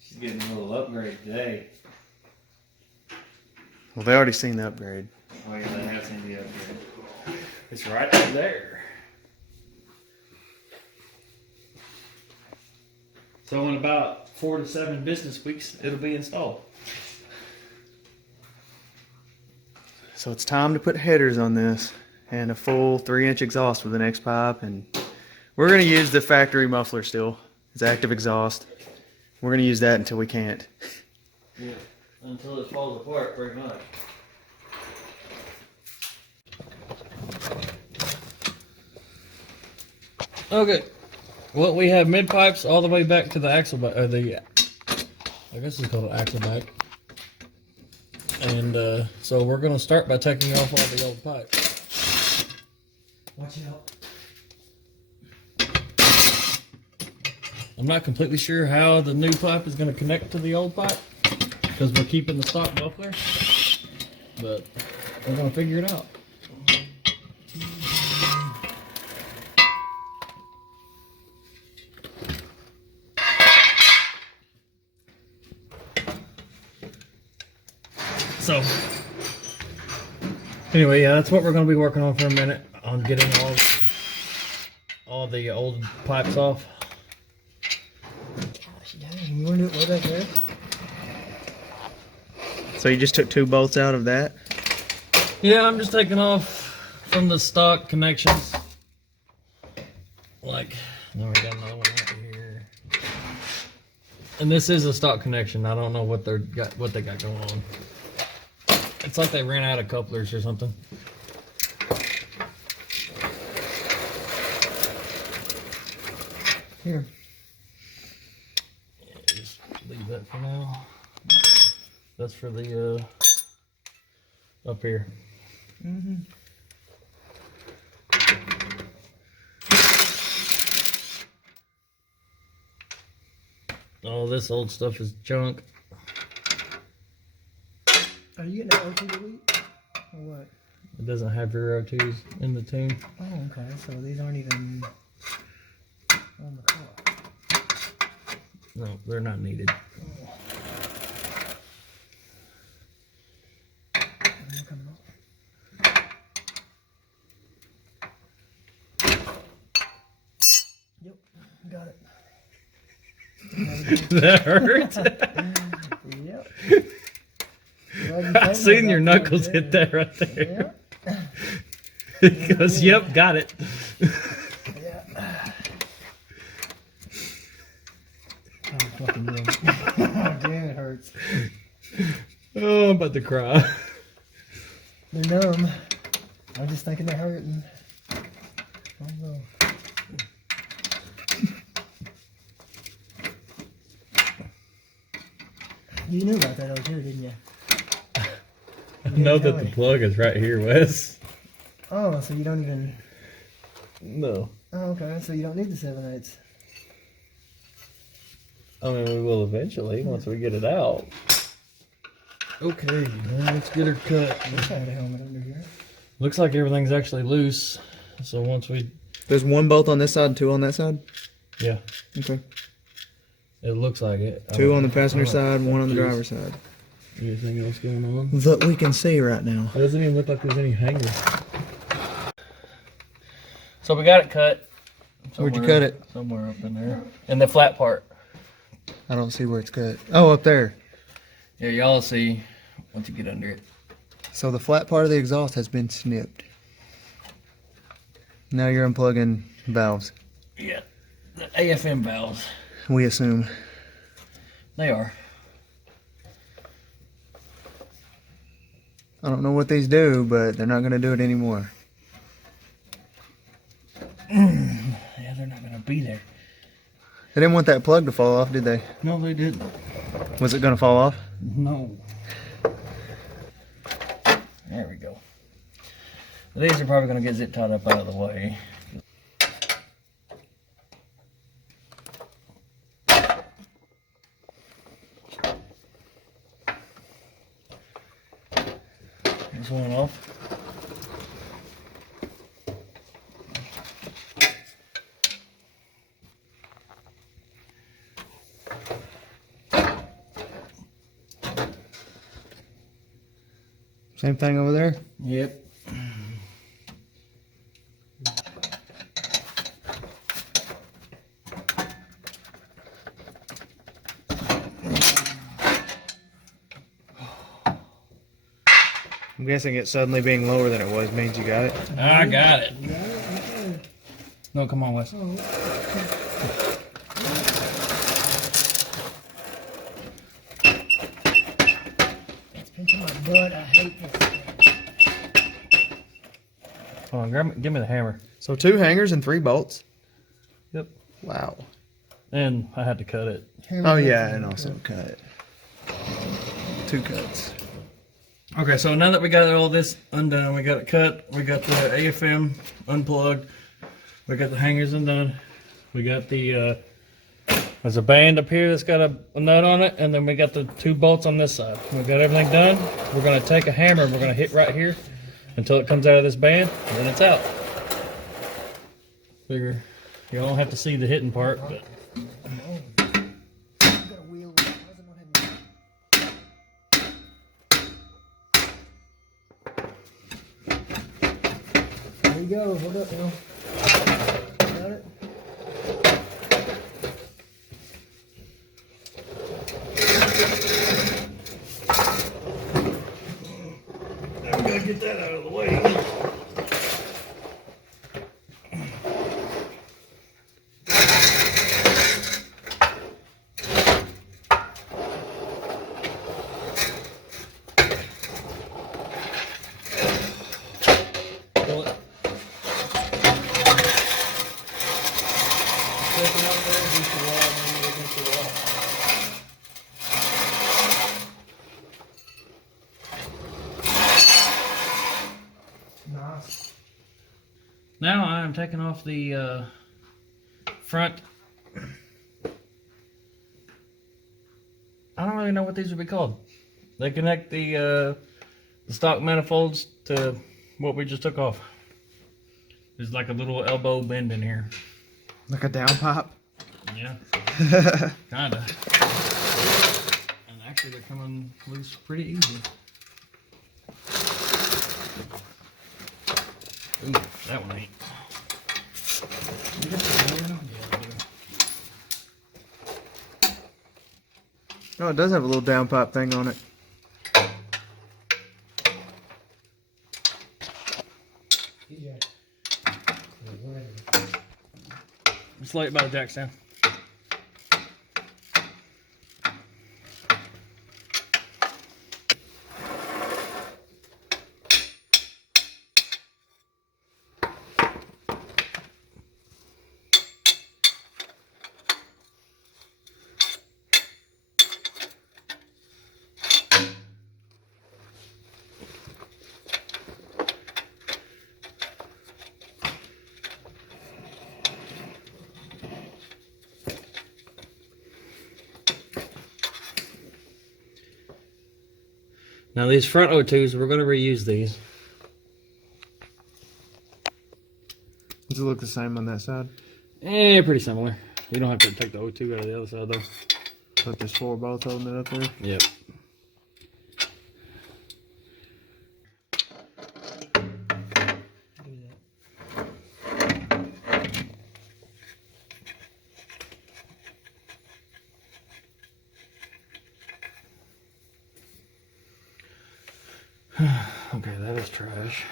She's getting a little upgrade today. Well, they already seen the upgrade. Oh yeah, they have seen the upgrade. It's right there. So in about 4 to 7 business weeks, it'll be installed. So it's time to put headers on this and a full 3-inch exhaust for the next pipe, and we're going to use the factory muffler still. It's active exhaust. We're going to use that until we can't. Yeah, until it falls apart pretty much. Okay, well, we have mid pipes all the way back to the axle back, or the, I guess it's called an axle back. And so we're going to start by taking off all the old pipe. Watch out. I'm not completely sure how the new pipe is going to connect to the old pipe because we're keeping the stock muffler, but we're going to figure it out. So, anyway, yeah, that's what we're going to be working on for a minute, on getting all the old pipes off. Gosh, dang, you want to do it way back there? So you just took 2 bolts out of that? Yeah, I'm just taking off from the stock connections. Like, then we got another one right here. And this is a stock connection. I don't know what they got going on. It's like they ran out of couplers or something. Here. Yeah, just leave that for now. That's for the up here. Mm-hmm. All this old stuff is junk. Are you getting that O2 delete? Or what? It doesn't have your O2s in the tune. Oh, okay. So these aren't even on the car. No, they're not needed. Oh. They're coming off. Yep, got it. That hurt. Yep. I seen your knuckles hit that right there. Yeah. He goes, yep, got it. Yeah. Oh, fucking yeah. Damn, it hurts. Oh, I'm about to cry. They're numb. I'm just thinking they're hurting. Oh no. You knew about that over here, didn't you? I know that the plug is right here, Wes. Oh, so you don't even... No. Oh, okay, so you don't need the 7/8. I mean, we will eventually, once we get it out. Okay, well, let's get her cut. I wish I had a helmet under here. Looks like everything's actually loose. So once we... There's 1 bolt on this side and 2 on that side? Yeah, Okay. it looks like it. 2 on the passenger side, 1 on the driver's side. Anything else going on? That we can see right now. It doesn't even look like there's any hangers. So we got it cut. Where'd you cut it? Somewhere up in there. In the flat part. I don't see where it's cut. Oh, up there. Yeah, y'all see once you get under it. So the flat part of the exhaust has been snipped. Now you're unplugging valves, Yeah, the AFM valves. we assume. They are. I don't know what these do, but they're not going to do it anymore. Yeah, they're not gonna be there. They didn't want that plug to fall off, did they? No, they didn't. Was it going to fall off? No. There we go. These are probably gonna get zip tied up out of the way. this one off. Same thing over there? Yep. I'm guessing it suddenly being lower than it was means you got it. I got it. No, come on, Wes. It's pinching my butt. I hate this. Hold on, give me the hammer. So 2 hangers and 3 bolts. Yep. Wow. And I had to cut it. Oh yeah, and also cut. 2 cuts. Okay, so now that we got all this undone, we got it cut, we got the AFM unplugged, we got the hangers undone, we got the, there's a band up here that's got a nut on it, and then we got the 2 bolts on this side. We got everything done. We're going to take a hammer and we're going to hit right here until it comes out of this band, and then it's out. Figure, you don't have to see the hitting part, but... There you go. Hold up now. Got it? Now we gotta get that out of the way. Nice. Now I'm taking off the front. I don't really know what these would be called. They connect the stock manifolds to what we just took off. There's like a little elbow bend in here. Like a downpipe? Yeah. Kinda. And actually they're coming loose pretty easy. Ooh, that one ain't. Oh, it does have a little downpipe thing on it. Just lay it by the jack stand. Now these front O2s, we're going to reuse these. Does it look the same on that side? Pretty similar. You don't have to take the O2 out of the other side though. But there's 4 bolts holding it up there. Yep. Okay, that is trash.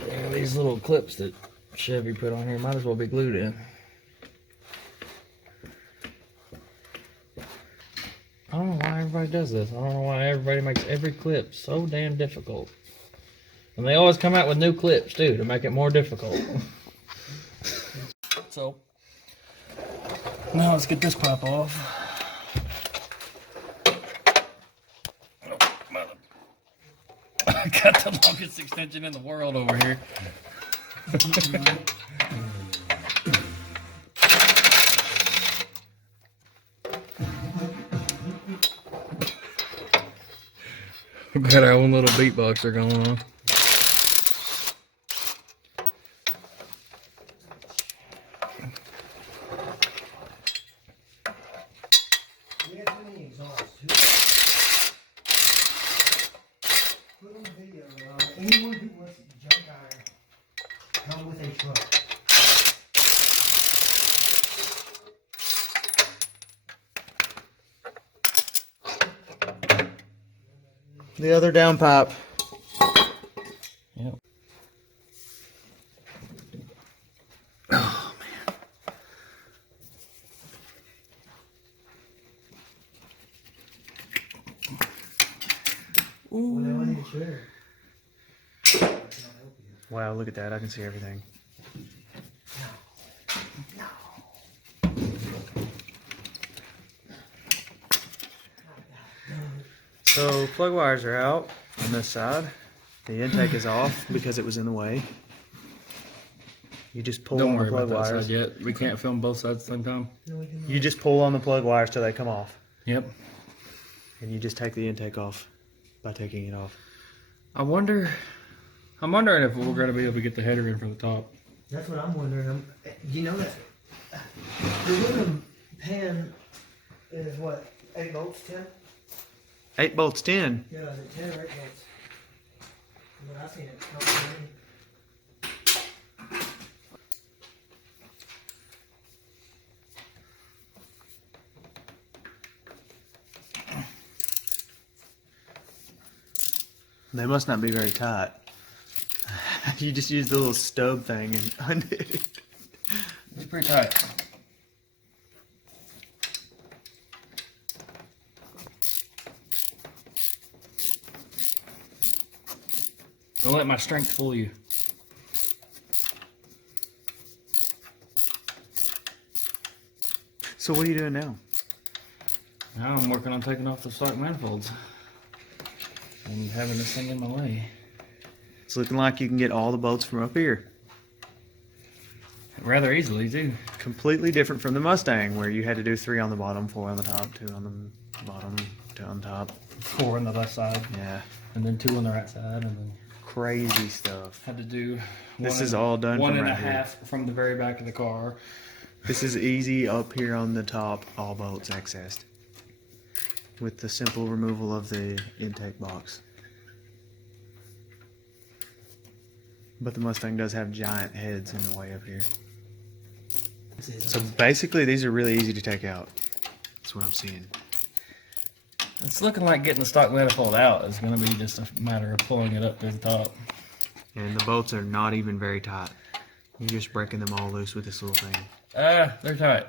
And these little clips that Chevy put on here might as well be glued in. I don't know why everybody does this. I don't know why everybody makes every clip so damn difficult. And they always come out with new clips too to make it more difficult. So, now let's get this pipe off. I got the longest extension in the world over here. We got our own little beatboxer going on. We have too many exhausts. Put on the video, anyone who wants junk iron, come with a truck. The other down pipe. Yep. Oh man. Well, now I need a chair. Wow, look at that. I can see everything. So plug wires are out on this side. The intake is off because it was in the way. You just pull Don't on the worry plug about that wires. side yet. We can't film both sides at the same time. You just pull on the plug wires till they come off. Yep. And you just take the intake off by taking it off. I'm wondering if we're going to be able to get the header in from the top. That's what I'm wondering. You know that the aluminum pan is what, 8 volts, 10? 8 bolts 10. Yeah, is it 10 or 8 volts? But I've seen it. Not many. They must not be very tight. You just use the little stub thing and undo it. It's pretty tight. Don't let my strength fool you. So what are you doing now? Now I'm working on taking off the stock manifolds and having this thing in my way. It's looking like you can get all the bolts from up here. Rather easily too. Completely different from the Mustang where you had to do 3 on the bottom, 4 on the top, 2 on the bottom, 2 on the top. 4 on the left side, Yeah, and then 2 on the right side, and then crazy stuff. had to do This is all done one from and right a here. half from the very back of the car. This is easy up here on the top, all bolts accessed. With the simple removal of the intake box. But the Mustang does have giant heads in the way up here. So basically these are really easy to take out. That's what I'm seeing. It's looking like getting the stock manifold out is going to be just a matter of pulling it up to the top. And the bolts are not even very tight. You're just breaking them all loose with this little thing. They're tight.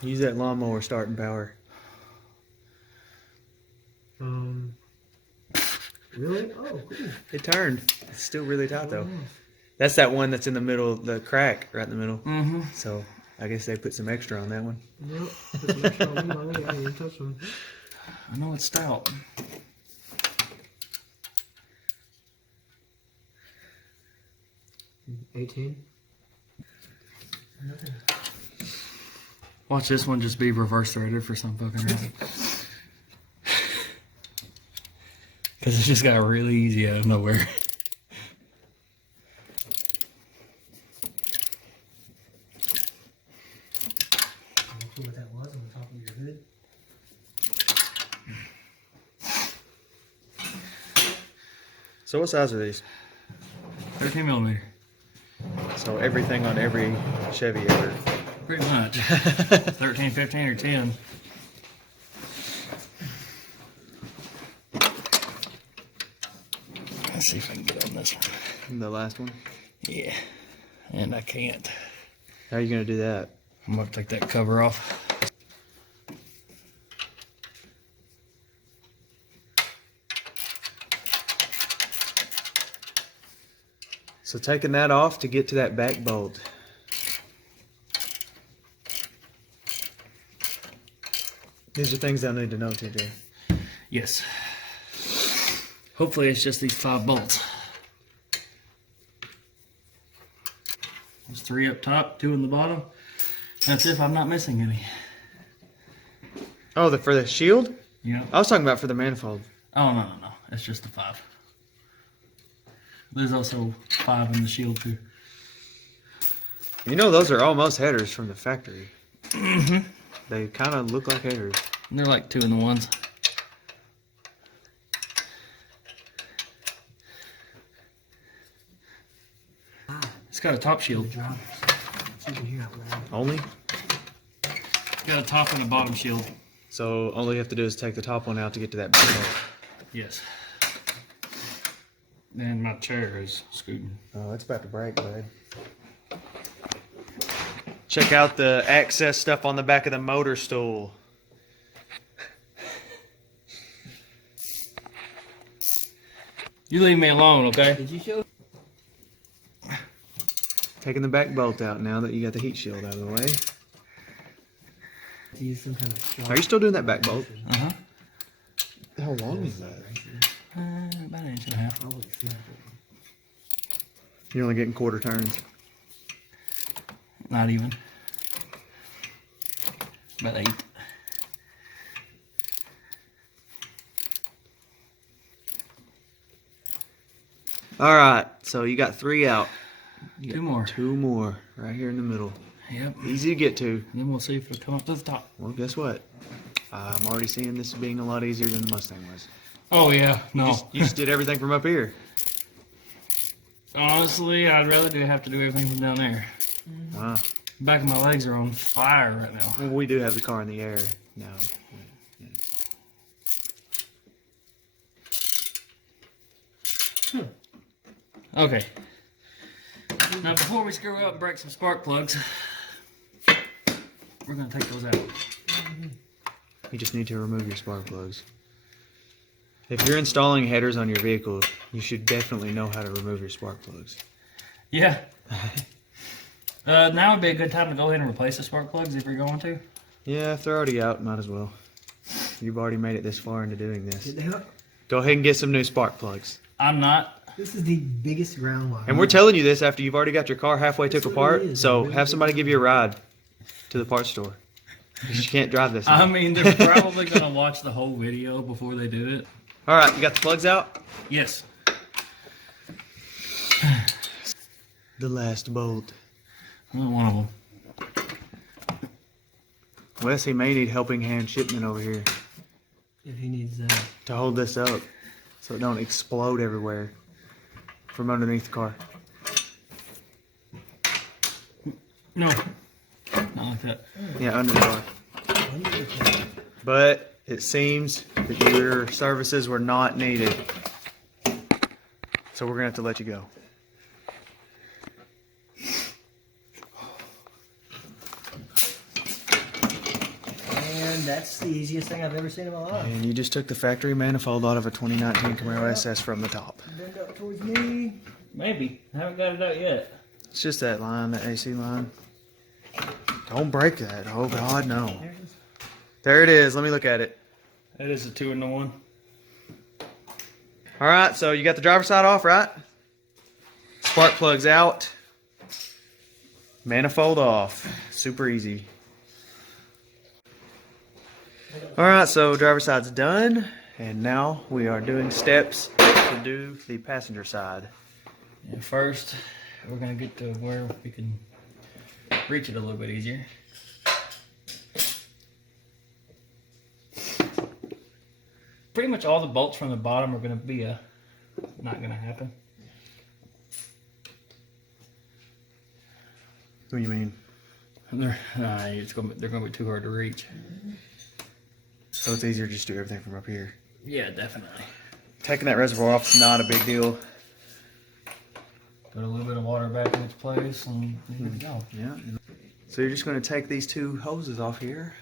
Use that lawnmower starting power. Really? Oh, cool. It turned. It's still really tight though. That's that one that's in the middle, the crack right in the middle. Mm-hmm. So I guess they put some extra on that one. Nope. Put some extra on me, I didn't even touch them. I know it's stout. $18. Watch this one just be reverse threaded for some fucking reason. Because it just got really easy out of nowhere. See what that was on the top of your hood? So what size are these? 13 millimeter. So everything on every Chevy ever. Pretty much. 13, 15, or 10. Let's see if I can get on this one. The last one. Yeah. And I can't. How are you gonna do that? I'm going to take that cover off. So taking that off to get to that back bolt. These are things I need to know, TJ. Yes. Hopefully it's just these 5 bolts. There's 3 up top, 2 in the bottom. That's if I'm not missing any. Oh, for the shield? Yeah. I was talking about for the manifold. Oh, no. It's just the 5. There's also 5 in the shield, too. You know, those are almost headers from the factory. Mm-hmm. They kind of look like headers. And they're like 2-in-1s. It's got a top shield. Only? It's got a top and a bottom shield. So all you have to do is take the top one out to get to that big hole. Yes. And my chair is scooting. Oh, it's about to break, bud. Check out the access stuff on the back of the motor stool. You leave me alone, okay? Did you show? Taking the back bolt out now that you got the heat shield out of the way. Use some kind of Are you still doing that back bolt? Uh-huh. How long is that? About an inch and a half. You're only getting quarter turns. Not even. About 8. All right, so you got 3 out. You got 2 more. 2 more right here in the middle. Yep. Easy to get to. And then we'll see if it'll come up to the top. Well, guess what? I'm already seeing this being a lot easier than the Mustang was. Oh, yeah. No. You just did everything from up here. Honestly, I'd rather have to do everything from down there. Wow. Back of my legs are on fire right now. Well, we do have the car in the air now. Okay. Now, before we screw up and break some spark plugs, we're going to take those out. You just need to remove your spark plugs. If you're installing headers on your vehicle, you should definitely know how to remove your spark plugs. Yeah. Now would be a good time to go ahead and replace the spark plugs if you're going to. Yeah, if they're already out, might as well. You've already made it this far into doing this. Get down. Go ahead and get some new spark plugs. I'm not. This is the biggest ground wire. And we're telling you this after you've already got your car halfway took That's what apart, it is. so have somebody give you a ride to the parts store. 'Cause you can't drive this. I now. mean, they're probably going to watch the whole video before they do it. All right, you got the plugs out? Yes. The last bolt. One of them. Wes, he may need helping hand shipment over here If he needs that. to hold this up so it don't explode everywhere from underneath the car. No. Not like that. Yeah, under the car. But it seems that your services were not needed. So we're going to have to let you go. And that's the easiest thing I've ever seen in my life. And you just took the factory manifold out of a 2019 Camaro SS from the top. Bend up towards me. Maybe. I haven't got it out yet. It's just that line, that AC line. Don't break that. Oh, God, no. There it is. There it is. Let me look at it. That is a 2-in-1. All right, so you got the driver's side off, right? Spark plugs out. Manifold off. Super easy. All right, so driver's side's done. And now we are doing steps to do the passenger side. And first, we're going to get to where we can reach it a little bit easier. Pretty much all the bolts from the bottom are going to be not going to happen. What do you mean? They're going to be too hard to reach. So it's easier to just do everything from up here. Yeah, definitely. Taking that reservoir off is not a big deal. Put a little bit of water back in its place and you're good to go. Yeah. So you're just going to take these 2 hoses off here.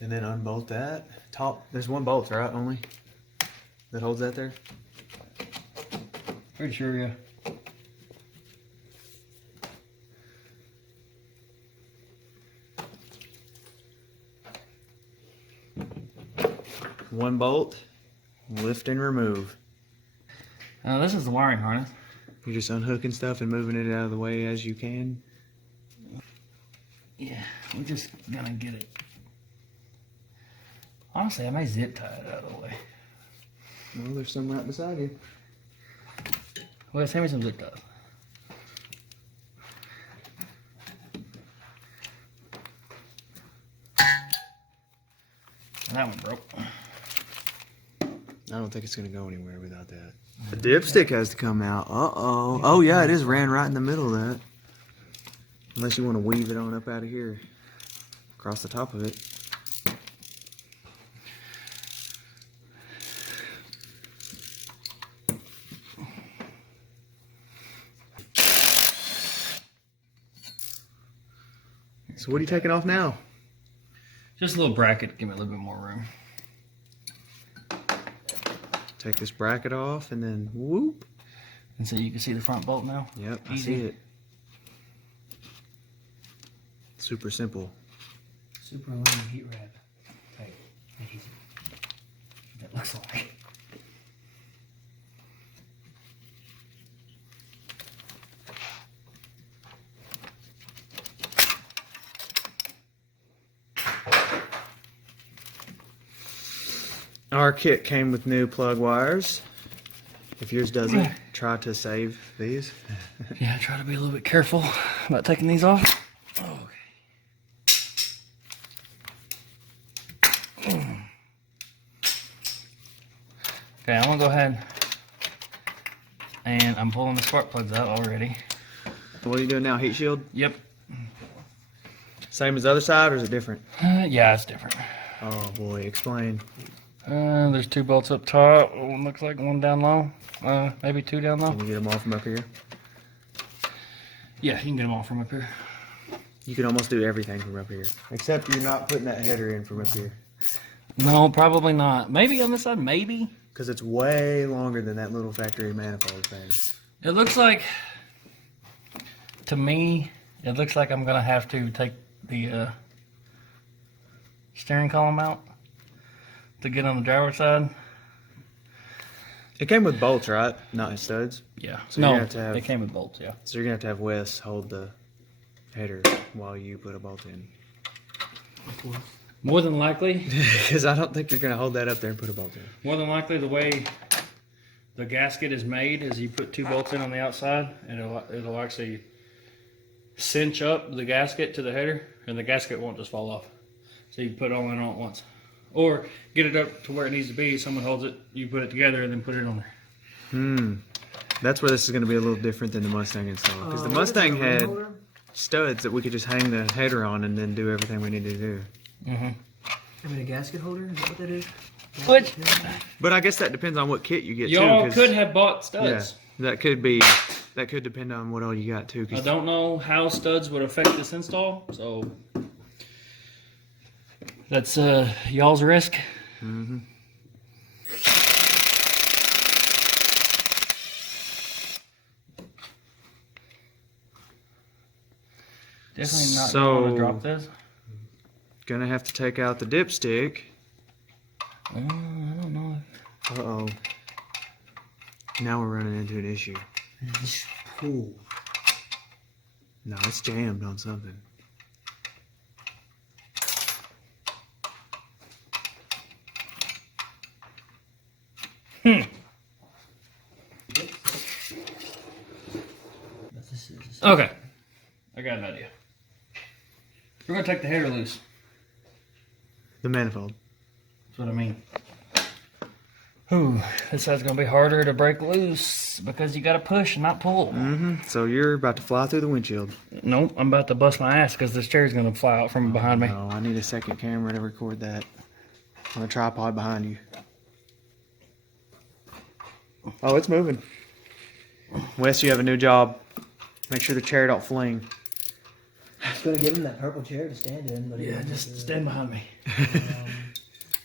And then unbolt that. Top, there's 1 bolt, right? Only? That holds that there? Pretty sure, yeah. One bolt, lift and remove. This is the wiring harness. You're just unhooking stuff and moving it out of the way as you can. Yeah, we're just gonna get it. Honestly, I may zip tie it out of the way. Well, there's some right beside you. Well, send me some zip ties. And that one broke. I don't think it's gonna go anywhere without that. The dipstick has to come out. Uh-oh. Oh yeah, it is ran right in the middle of that. Unless you want to weave it on up out of here. Across the top of it. So what are you taking off now? Just a little bracket to give me a little bit more room. Take this bracket off and then whoop. And so you can see the front bolt now? Yep, I Easy. see it. Super simple. Super aluminum heat wrap. Type. Easy. That looks like. Our kit came with new plug wires. If yours doesn't, try to save these. Yeah, try to be a little bit careful about taking these off. Okay, I'm gonna go ahead and I'm pulling the spark plugs out already. What are you doing now? Heat shield? Yep. Same as the other side, or is it different? Yeah, it's different. Oh boy, explain. There's 2 bolts up top. One looks like one down low. Maybe 2 down low. Can you get them all from up here? Yeah, you can get them all from up here. You can almost do everything from up here. Except you're not putting that header in from up here. No, probably not. Maybe on this side, maybe. Because it's way longer than that little factory manifold thing. It looks like, to me, it looks like I'm gonna have to take the steering column out to get on the driver's side. It came with bolts, right? Not studs. Yeah. So No, you're gonna have to have- it came with bolts, yeah. So you're gonna have to have Wes hold the header while you put a bolt in. More than likely, Because I don't think you're gonna hold that up there and put a bolt in. the way the gasket is made is you put 2 bolts in on the outside and it'll actually cinch up the gasket to the header and the gasket won't just fall off. So you can put it all in all at once. Or get it up to where it needs to be, someone holds it, you put it together and then put it on there. That's where this is gonna be a little different than the Mustang install. Because the Mustang had studs that we could just hang the header on and then do everything we need to do. I mean, a gasket holder? Is that what that is? Which, But I guess that depends on what kit you get y'all too. 'Cause- could have bought yeah, studs. that could depend on what all you got too. 'Cause I don't know how studs would affect this install, so that's y'all's risk. Definitely not going to drop this. Gonna have to take out the dipstick. I don't know. Uh-oh. Now we're running into an issue. Cool. No, it's jammed on something. Okay, I got an idea. We're gonna take the header loose. The manifold. That's what I mean. Ooh, this side's gonna be harder to break loose because you gotta push and not pull. So you're about to fly through the windshield. Nope, I'm about to bust my ass because this chair's gonna fly out from behind me. No, I need a second camera to record that. On a tripod behind you. Oh, it's moving. Wes, you have a new job. Make sure the chair don't fling. I was gonna give him that purple chair to stand in, but Yeah, just stand behind me.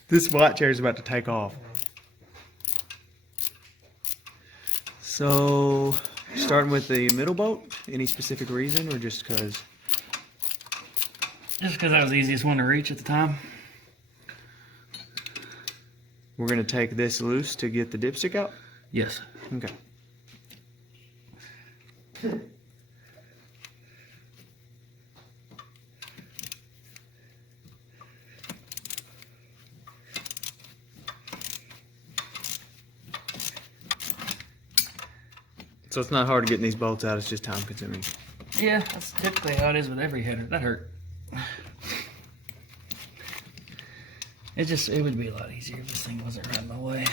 This white chair is about to take off. So, starting with the middle bolt. Any specific reason, or just because? Just because that was the easiest one to reach at the time. We're gonna take this loose to get the dipstick out. Yes. Okay. So it's not hard getting these bolts out, it's just time consuming. Yeah, that's typically how it is with every header. That hurt. It would be a lot easier if this thing wasn't right in my way.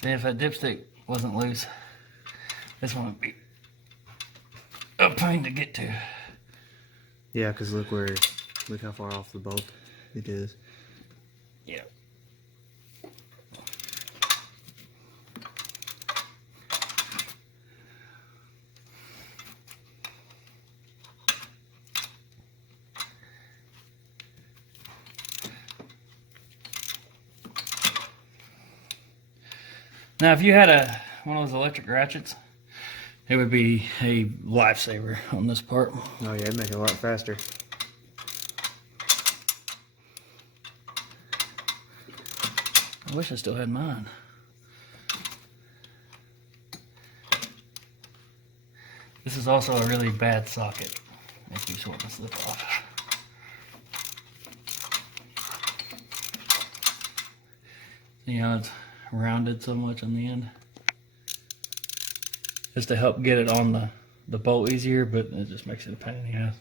See, if that dipstick wasn't loose, this one would be a pain to get to. Yeah, because look how far off the bolt it is. Yeah. Now, if you had one of those electric ratchets, it would be a lifesaver on this part. Oh yeah, it'd make it a lot faster. I wish I still had mine. This is also a really bad socket. It keeps wanting to slip off. See how it's rounded so much on the end? Just to help get it on the bolt easier, but it just makes it a pain in the ass.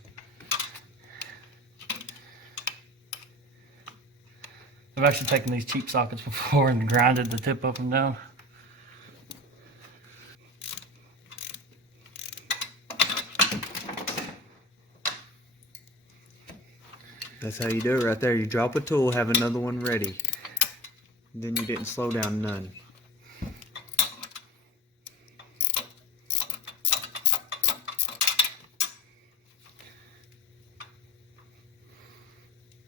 I've actually taken these cheap sockets before and grinded the tip up and down. That's how you do it right there. You drop a tool, have another one ready. Then you didn't slow down none.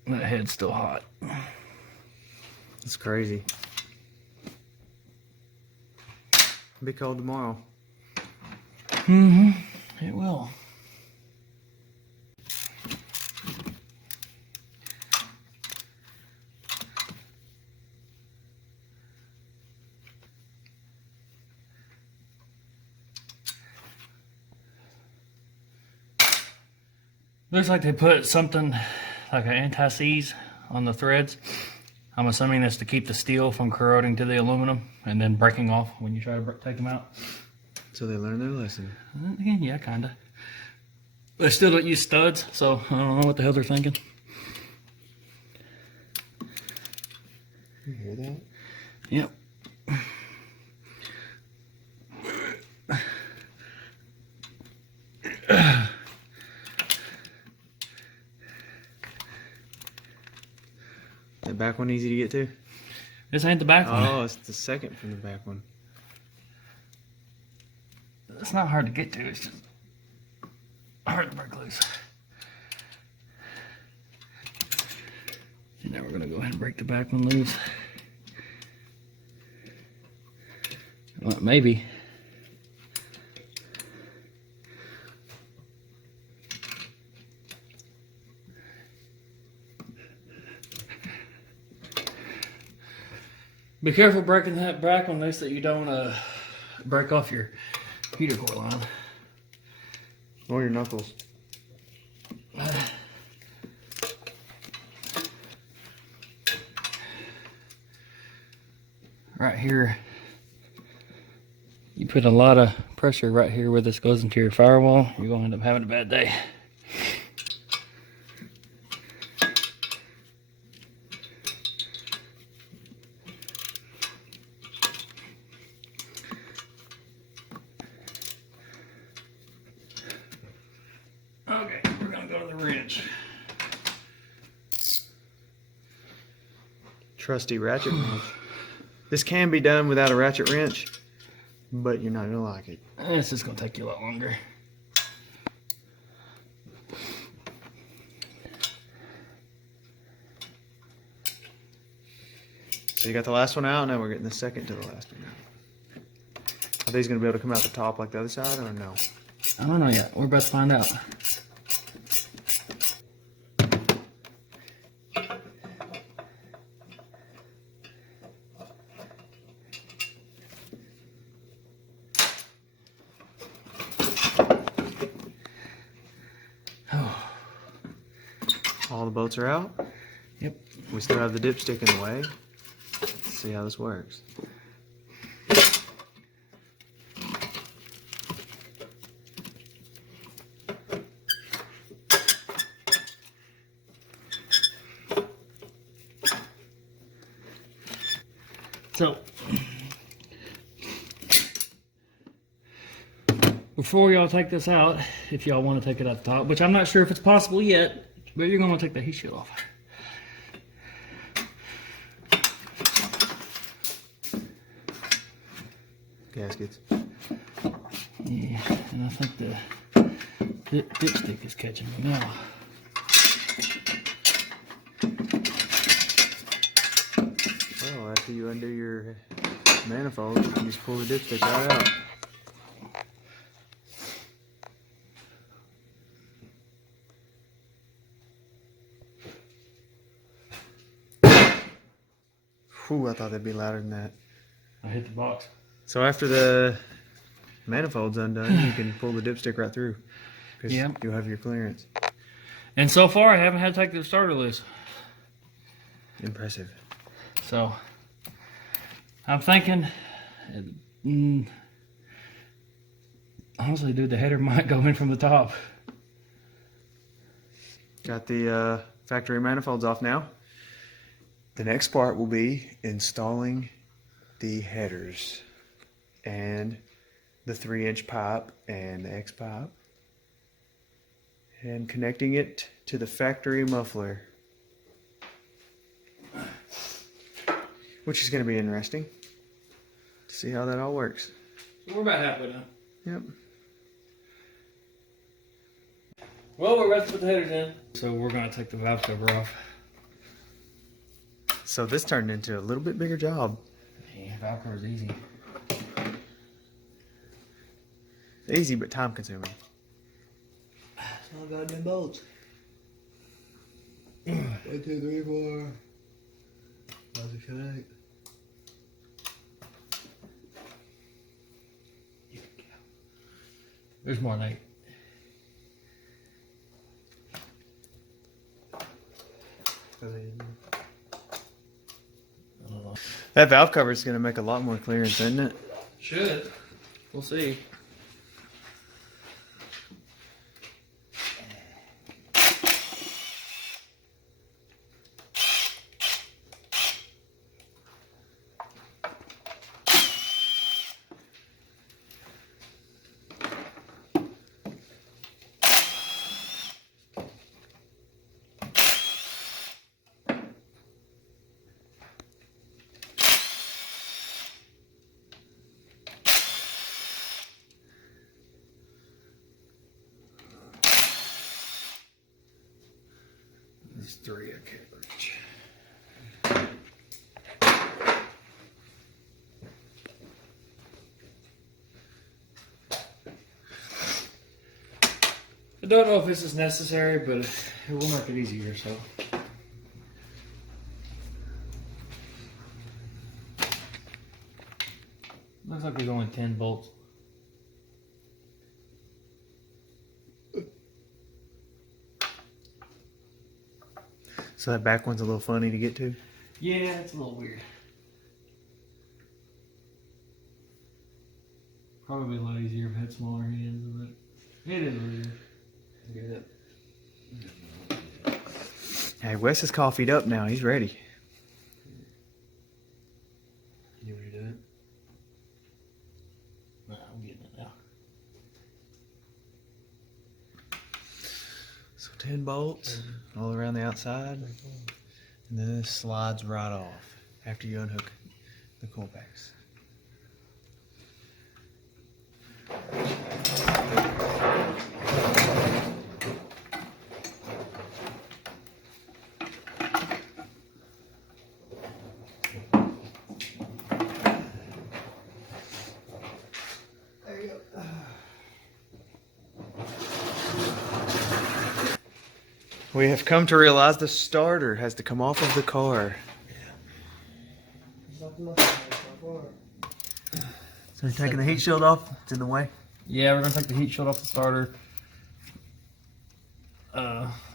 That head's still hot. It's crazy. It'll be cold tomorrow. Mm-hmm. It will. Looks like they put something like an anti-seize on the threads. I'm assuming that's to keep the steel from corroding to the aluminum and then breaking off when you try to take them out. So they learned their lesson. Yeah, kinda. They still don't use studs, so I don't know what the hell they're thinking. You hear that? Yep. That back one easy to get to? This ain't the back one. Oh, it's the second from the back one. It's not hard to get to, it's just hard to break loose. And now we're gonna go ahead and break the back one loose. Well, maybe. Be careful breaking that back one loose that you don't break off your heater core line. Or your knuckles. Right here, you put a lot of pressure right here where this goes into your firewall, you're going to end up having a bad day. Okay, we're going to go to the wrench. Trusty ratchet wrench. This can be done without a ratchet wrench, but you're not gonna like it. It's just going to take you a lot longer. So you got the last one out, now we're getting the second to the last one out. Are these gonna be able to come out the top like the other side, or no? I don't know yet. We're about to find out. All the bolts are out. Yep. We still have the dipstick in the way. Let's see how this works. So, before y'all take this out, if y'all want to take it out the top, which I'm not sure if it's possible yet, but you're going to take the heat shield off. Gaskets. Yeah, and I think the dipstick is catching me now. Well, after you undo your manifold, you can just pull the dipstick right out. Whew, I thought they'd be louder than that. I hit the box. So after the manifold's undone, you can pull the dipstick right through. Because Yep. you'll have your clearance. And so far, I haven't had to take the starter loose. Impressive. So, I'm thinking, honestly, dude, the header might go in from the top. Got the factory manifolds off now. The next part will be installing the headers and the 3-inch pipe and the X pipe and connecting it to the factory muffler, which is going to be interesting to see how that all works. We're about halfway done. Yep. Well, we're about to put the headers in. So we're going to take the valve cover off. So this turned into a little bit bigger job. Yeah, valve cover is easy. Easy, but time consuming. It's all goddamn bolts. 1, 2, 3, 4. 5, 6, 7, 8. There's more than 8. I don't know. That valve cover is going to make a lot more clearance, isn't it? Should. We'll see. There's 3 I can't reach. I don't know if this is necessary, but it will make it easier, so. Looks like there's only 10 bolts. So that back one's a little funny to get to. Yeah, it's a little weird. Probably a lot easier if I had smaller hands, but it is weird. Hey, Wes is coffeeed up now. He's ready. You want to do it? No, I'm getting it now. So 10 bolts all around the outside. And then this slides right off after you unhook the coil packs. We have come to realize the starter has to come off of the car. So you're taking the heat shield off? It's in the way? Yeah, we're gonna take the heat shield off the starter.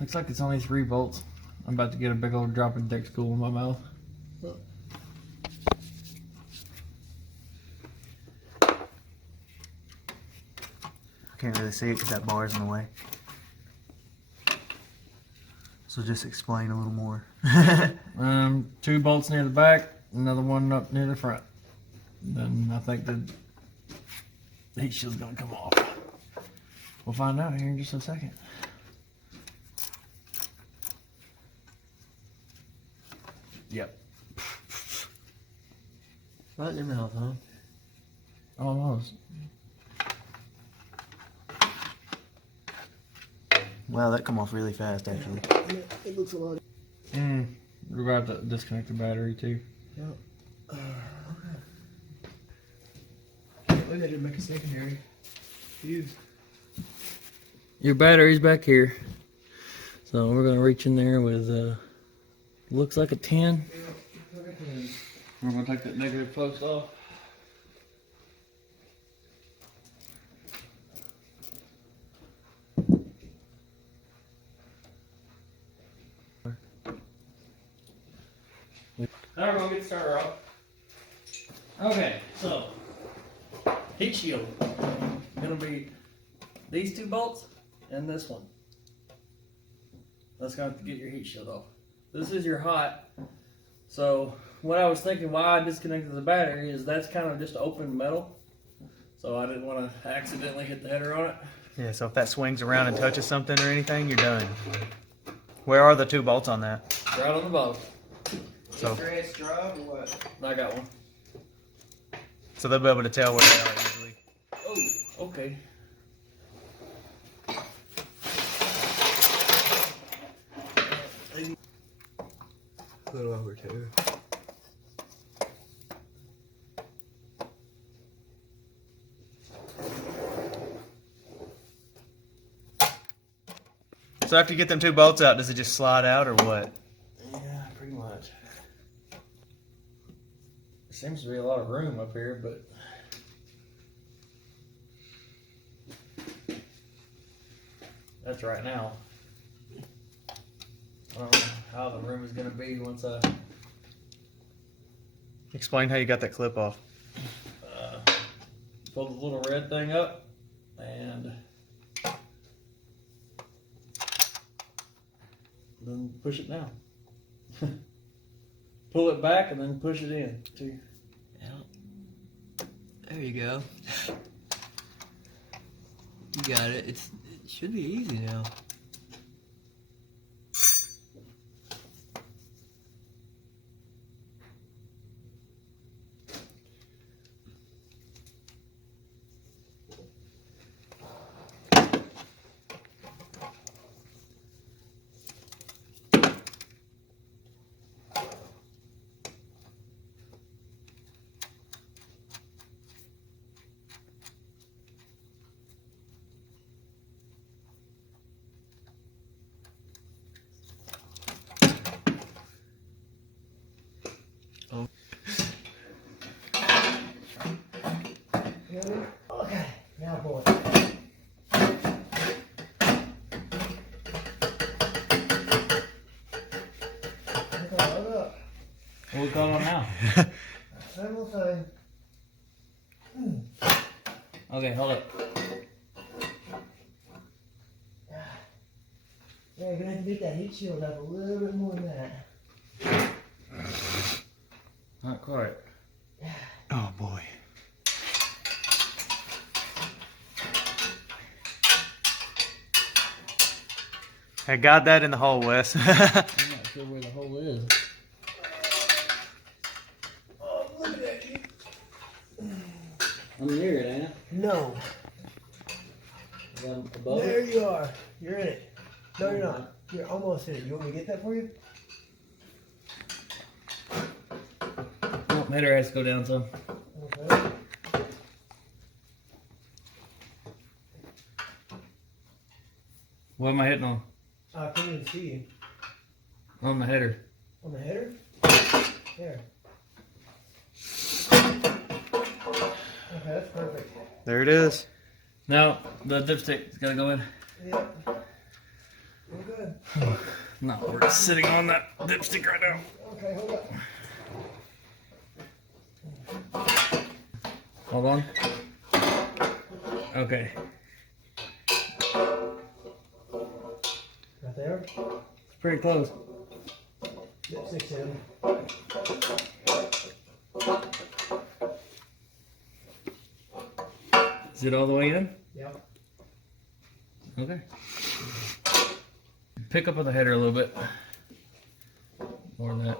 Looks like it's only 3 volts. I'm about to get a big old drop of Dex Cool in my mouth. I can't really see it because that bar's in the way. So just explain a little more. 2 bolts near the back, another one up near the front. Then I think the heat shield's gonna come off. We'll find out here in just a second. Yep. right in your mouth, huh? Almost. Wow, that come off really fast actually. Yeah, it looks a lot. We're about to disconnect the battery too. Yeah. Okay. Maybe I did make a secondary fuse. Your battery's back here. So we're gonna reach in there with looks like a 10. We're gonna take that negative post off. Now we're gonna get the starter off. Okay, so heat shield gonna be these 2 bolts and this one. That's gonna get your heat shield off. This is your hot. So what I was thinking, why I disconnected the battery, is that's kind of just open metal. So I didn't want to accidentally hit the header on it. Yeah, so if that swings around and touches something or anything, you're done. Where are the 2 bolts on that? Right on the bottom. So, drive or what? I got one. so they'll be able to tell where they are easily. Oh, okay. A little over 2. So after you get them 2 bolts out, does it just slide out or what? Yeah, pretty much. There seems to be a lot of room up here, but that's right now. I don't know how the room is going to be once I Explain how you got that clip off. pull the little red thing up and then push it down. Pull it back and then push it in too. Yeah. There you go. You got it. It should be easy now. Okay, now boy. What's going on now? Same old thing. Okay, hold up. Yeah, you're gonna have to beat that heat shield up a little bit more than that. Not quite. Oh boy. I got that in the hole, Wes. I'm not sure where the hole is. Oh, look at that kid. I'm near it, ain't I? No. I'm above There it. you are. You're in it. No, you're not. You're almost in it. You want me to get that for you? Oh, my header has to go down some. Okay. What am I hitting on? I couldn't even see you. On the header. On the header? There. Okay, that's perfect. There it is. Now, the dipstick's gotta go in. Yep. We're good. No, we're sitting on that dipstick right now. Okay, hold up. Hold on. Okay. Right there. It's pretty close. Dipstick's in. Is it all the way in? Yep. Okay. Pick up on the header a little bit. More than that.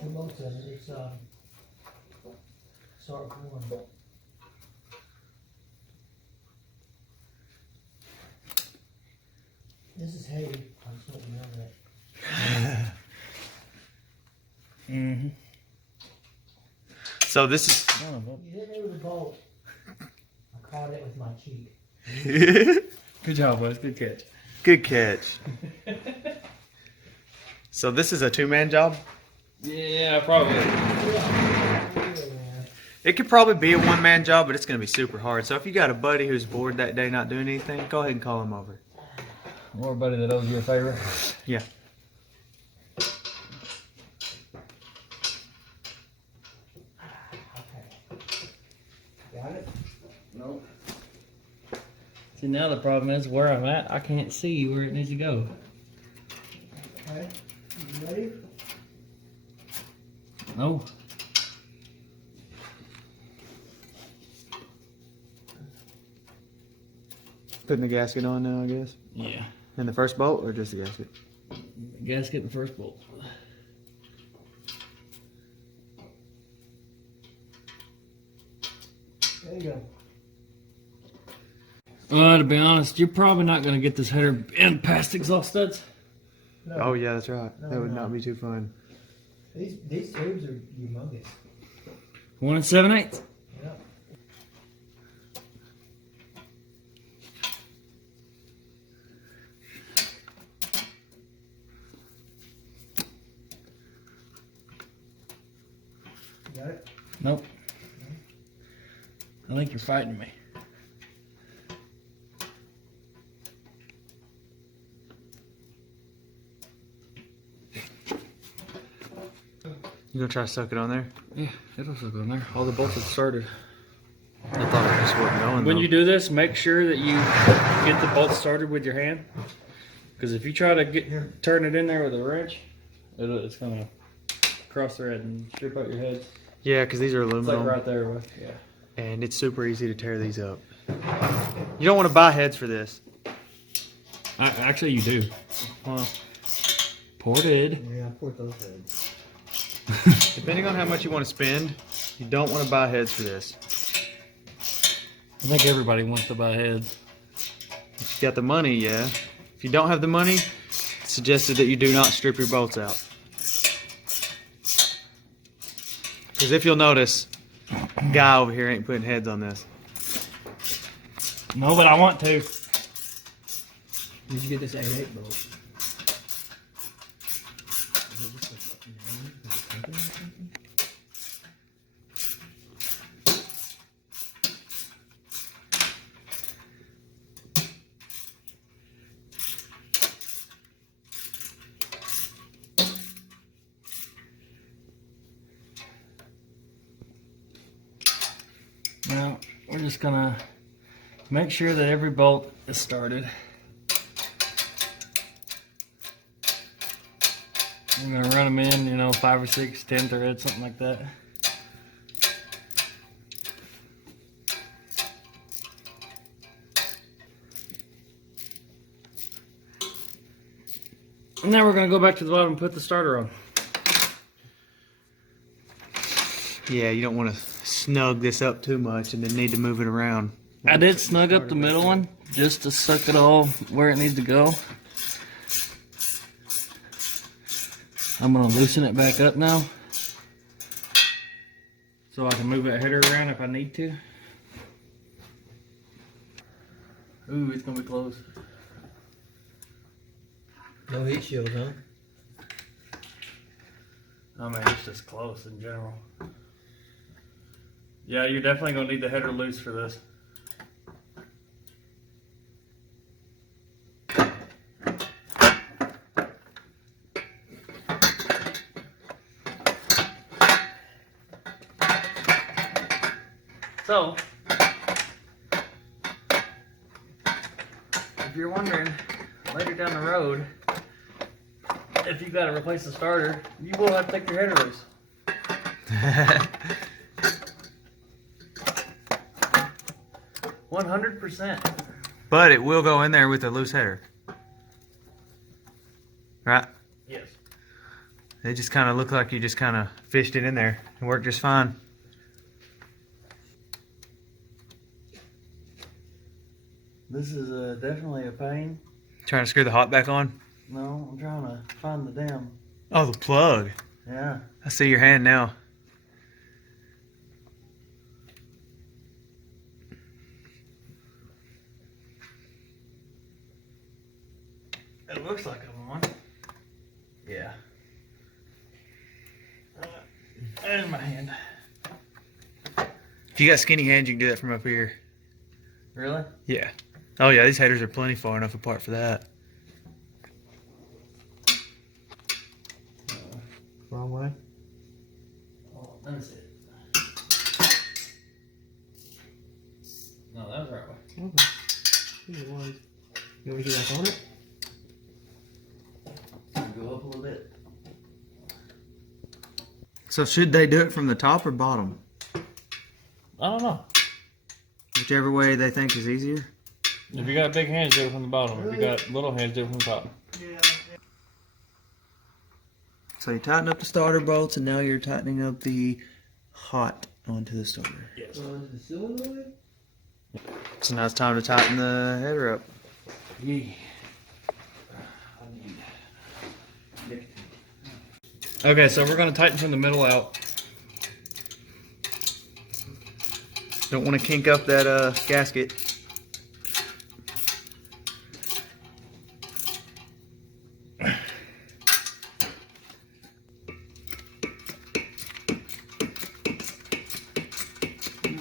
Two bolts in it. It's sort of one. This is heavy. I'm just letting you know that. Mm-hmm. So this is. You hit me with a bolt. I caught it with my cheek. Good job, Wes. Good catch. Good catch. So this is a two-man job? Yeah, probably. It could probably be a one-man job, but it's going to be super hard. So if you got a buddy who's bored that day not doing anything, go ahead and call him over. Or a buddy that owes you a favor. Yeah. Got it? Nope. See, now the problem is where I'm at, I can't see where it needs to go. Okay. You ready? No. Putting the gasket on now, I guess. Yeah. And the first bolt, or just the gasket? Gasket the first bolt. There you go. To be honest, you're probably not going to get this header in past exhaust studs. No. Oh yeah, that's right. No, That would no. not be too fun. These tubes are humongous. 1 7/8. Yeah. You got it? Nope. I think you're fighting me. You gonna try to suck it on there? Yeah, it'll still go in there. All the bolts have started. I thought it just wasn't going. When though. you do this, make sure that you get the bolts started with your hand. Because if you try to turn it in there with a wrench, it's going to cross thread and strip out your head. Yeah, because these are It's aluminum, like right there. Yeah. and it's super easy to tear these up. You don't want to buy heads for this. Actually, you do. Well, Yeah, Ported. I poured those heads. depending on how much you want to spend, you don't want to buy heads for this. I think everybody wants to buy heads. If you got the money, yeah. If you don't have the money, it's suggested that you do not strip your bolts out. Because if you'll notice, guy over here ain't putting heads on this. No, but I want to. Did you get this 8/8 bolt? Now, we're just going to make sure that every bolt is started. I'm going to run them in, 5 or 6, 10 threads, something like that. And now we're going to go back to the bottom and put the starter on. Yeah, you don't want to snug this up too much and then need to move it around. I did snug up the middle one just to suck it all where it needs to go. I'm going to loosen it back up now so I can move that header around if I need to. Ooh, it's gonna be close. No heat shield, huh? I mean, it's just close in general. Yeah, you're definitely gonna need the header loose for this. So, if you're wondering later down the road if you gotta replace the starter, you will have to take your header loose. 100%. But it will go in there with a loose header. Right? Yes. They just kind of look like you just kind of fished it in there. It worked just fine. This is definitely a pain. Trying to screw the hot back on. No, I'm trying to find the damn. Oh, the plug. Yeah. I see your hand now. It looks like I'm on. Yeah. There's my hand. If you got skinny hands, you can do that from up here. Really? Yeah. Oh yeah, these headers are plenty far enough apart for that. Wrong way. Oh, let me see it. No, that was the right way. Okay. I think it was. You want me to get back on it? Go up a little bit. So should they do it from the top or bottom? I don't know. Whichever way they think is easier. If you got big hands, do it from the bottom. If you got little hands, do it from the top. Yeah. So you tighten up the starter bolts, and now you're tightening up the hot onto the starter. Yes. So is the cylinder? So now it's time to tighten the header up. Yeah. Okay, so we're going to tighten from the middle out. Don't want to kink up that gasket.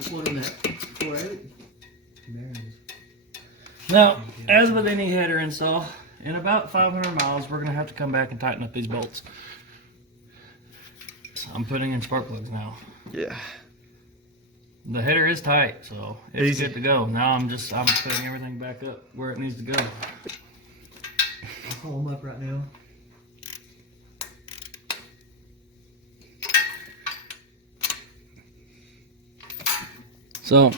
What on that? 4.8? Now, as with any header install, in about 500 miles, we're going to have to come back and tighten up these bolts. I'm putting in spark plugs now. Yeah. The header is tight, so it's Easy. good to go. Now I'm putting everything back up where it needs to go. I'll call them up right now. So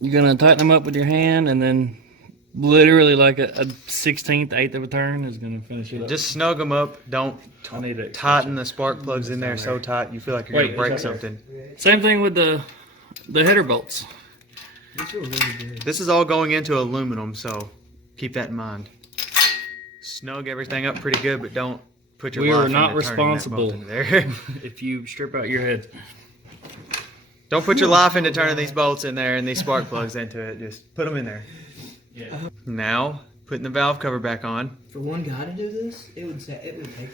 you're gonna tighten them up with your hand, and then literally like a 1/16, 1/8 of a turn is gonna finish it up. Just snug them up. Don't I need it. tighten the spark plugs in there so tight you feel like you're Wait, gonna break it's right something. Same thing with the header bolts. These are really good. This is all going into aluminum, so keep that in mind. Snug everything up pretty good, but don't put your We life are not into turning that bolt responsible. into there. If you strip out your head. Don't put your life into turning these bolts in there and these spark plugs into it. Just put them in there. Yeah. Now, putting the valve cover back on. For one guy to do this, it would take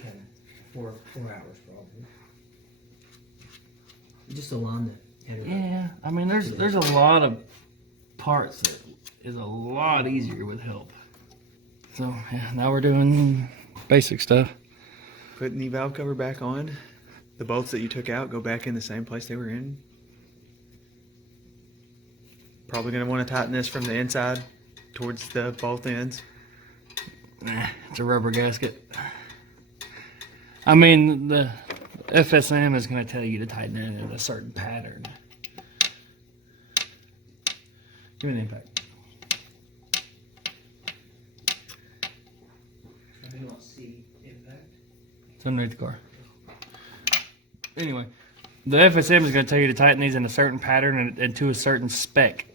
him 4 hours probably. Just align the header. Yeah, I mean, there's a lot of parts that is a lot easier with help. So yeah, now we're doing basic stuff. Putting the valve cover back on. The bolts that you took out go back in the same place they were in. Probably going to want to tighten this from the inside towards the both ends. Nah, it's a rubber gasket. I mean, the FSM is going to tell you to tighten it in a certain pattern. Give me the impact. I don't see impact. It's underneath the car. Anyway, the FSM is going to tell you to tighten these in a certain pattern and to a certain spec.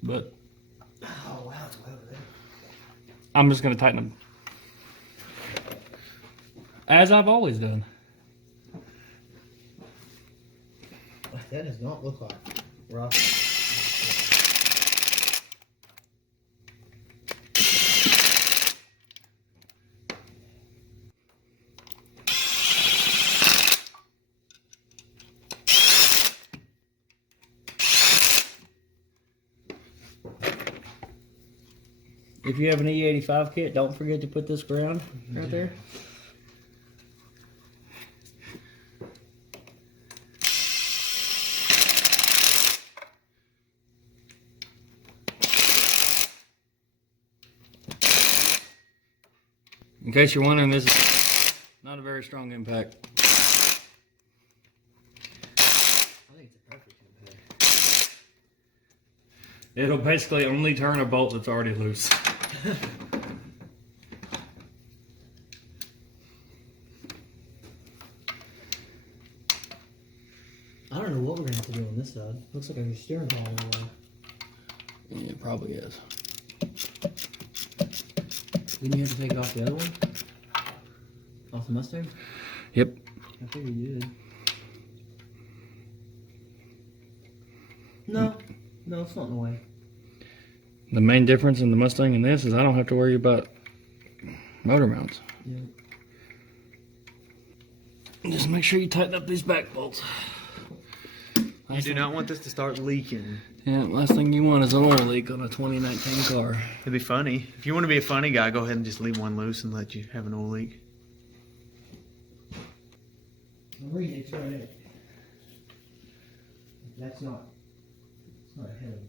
But Oh wow, it's way over there. I'm just going to tighten them. As I've always done. That does not look like rough. If you have an E85 kit, don't forget to put this ground right there. In case you're wondering, this is not a very strong impact. I think it's a perfect impact. It'll basically only turn a bolt that's already loose. I don't know what we're gonna have to do on this side. Looks like our steering column away. Yeah, it probably is. Didn't you have to take it off the other one? Off the Mustang? Yep. I figured you did. No, it's not in the way. The main difference in the Mustang and this is I don't have to worry about motor mounts. Yeah. Just make sure you tighten up these back bolts. You do not want this to start leaking. Yeah, last thing you want is an oil leak on a 2019 car. It'd be funny. If you want to be a funny guy, go ahead and just leave one loose and let you have an oil leak. Read it's right there. That's not. It's not a head.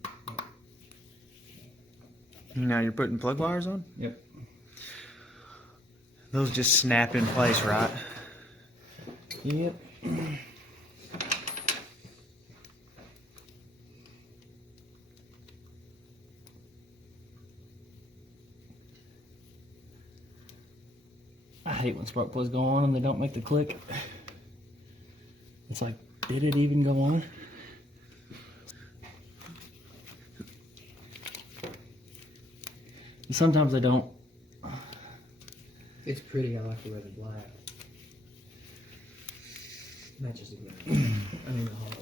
Now you're putting plug wires on? Yep. Those just snap in place, right? Yep. I hate when spark plugs go on and they don't make the click. It's like, did it even go on? Sometimes they don't. It's pretty. I like the red and black. Matches the green. I mean the hot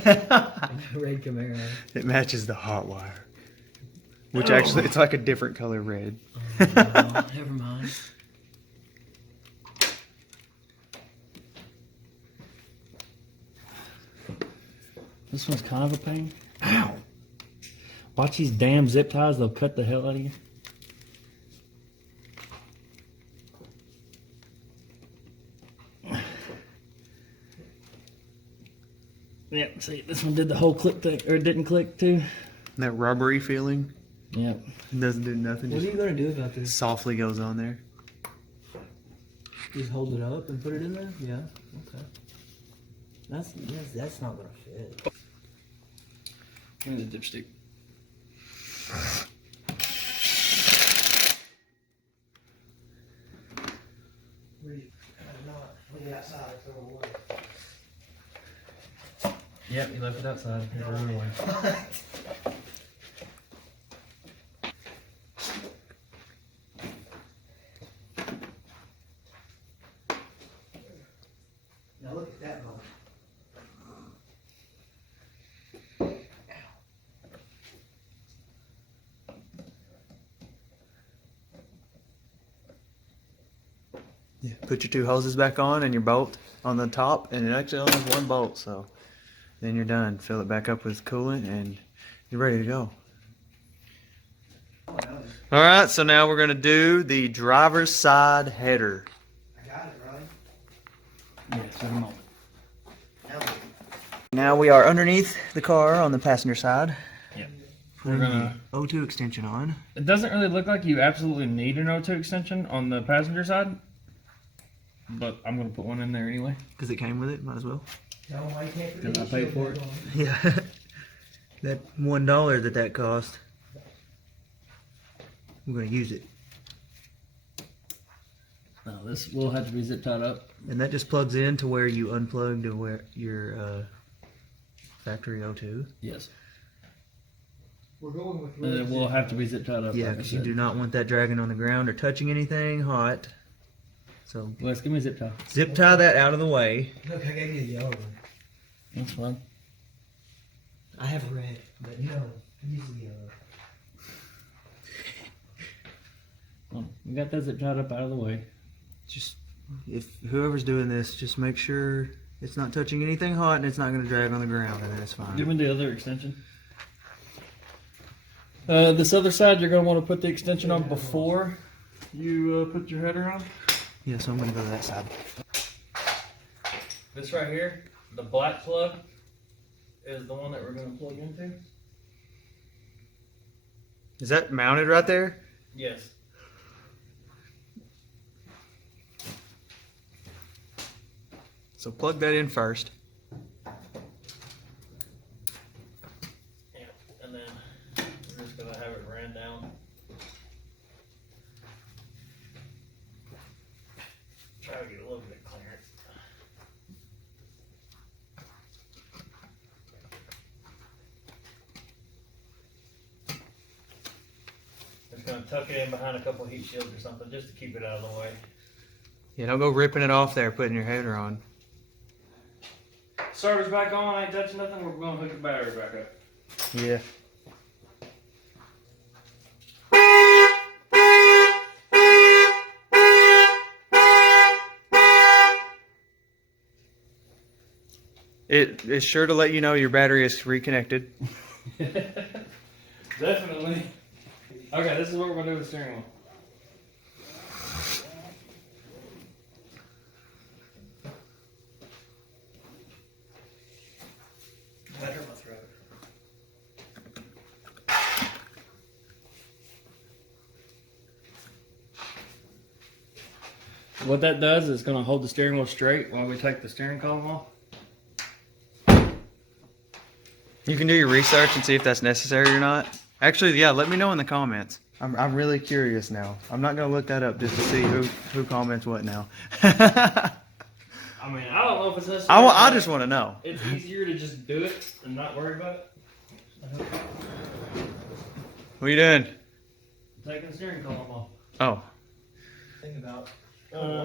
wire. Red Camaro. It matches the hot wire. Which actually, it's like a different color red. Oh, never mind. This one's kind of a pain. Ow! Watch these damn zip ties, they'll cut the hell out of you. Yep, see, this one did the whole click thing, or it didn't click too. That rubbery feeling. Yep. It doesn't do nothing. What are Just you gonna do about this? softly goes on there. Just hold it up and put it in there? Yeah. Okay. That's not gonna fit. Where's the dipstick? Yep, you left it outside. Now look at that bump. Yeah. Put your two hoses back on and your bolt on the top, and it actually only has one bolt, so then you're done. Fill it back up with coolant and you're ready to go. Alright, so now we're going to do the driver's side header. I got it, right? Yes, in a moment. Now we are underneath the car on the passenger side. Yep. Putting We're gonna. the O2 extension on. It doesn't really look like you absolutely need an O2 extension on the passenger side, but I'm gonna put one in there anyway. Because it came with it, might as well. No, I can't Because I paid for it. Yeah. That $1 that cost. We're going to use it. No, this will have to be zip tied up. And that just plugs in to where you unplug to where your factory O2. Yes. We're going with And it will have to be zip tied up. Yeah, like I because you said. do not want that dragging on the ground or touching anything hot. So Wes, give me a zip tie. zip tie that out of the way. Look, I gave you the yellow one. That's fine. I have red, but no, use the yellow. Well, we got that zip tied up out of the way. Just, if whoever's doing this, just make sure it's not touching anything hot and it's not going to drag on the ground, and then it's fine. Give me the other extension. This other side, you're going to want to put the extension on before you put your header on. Yeah, so I'm gonna go to that side. This right here, the black plug, is the one that we're going to plug into. Is that mounted right there? Yes. So plug that in first. Yeah, and then we're just going to have it ran down. Try to get a little bit of clearance. Just going to tuck it in behind a couple of heat shields or something just to keep it out of the way. Yeah, don't go ripping it off there, putting your header on. Starter's back on, I ain't touching nothing, we're going to hook the battery back up. Yeah. It is sure to let you know your battery is reconnected. Definitely. Okay, this is what we're going to do with the steering wheel. Better my throat. What that does is it's going to hold the steering wheel straight while we take the steering column off. You can do your research and see if that's necessary or not. Actually, yeah, let me know in the comments. I'm really curious now. I'm not going to look that up just to see who comments what now. I mean, I don't know if it's necessary. I just want to know. It's easier to just do it and not worry about it. What are you doing? Taking the steering column off. Oh. Think about.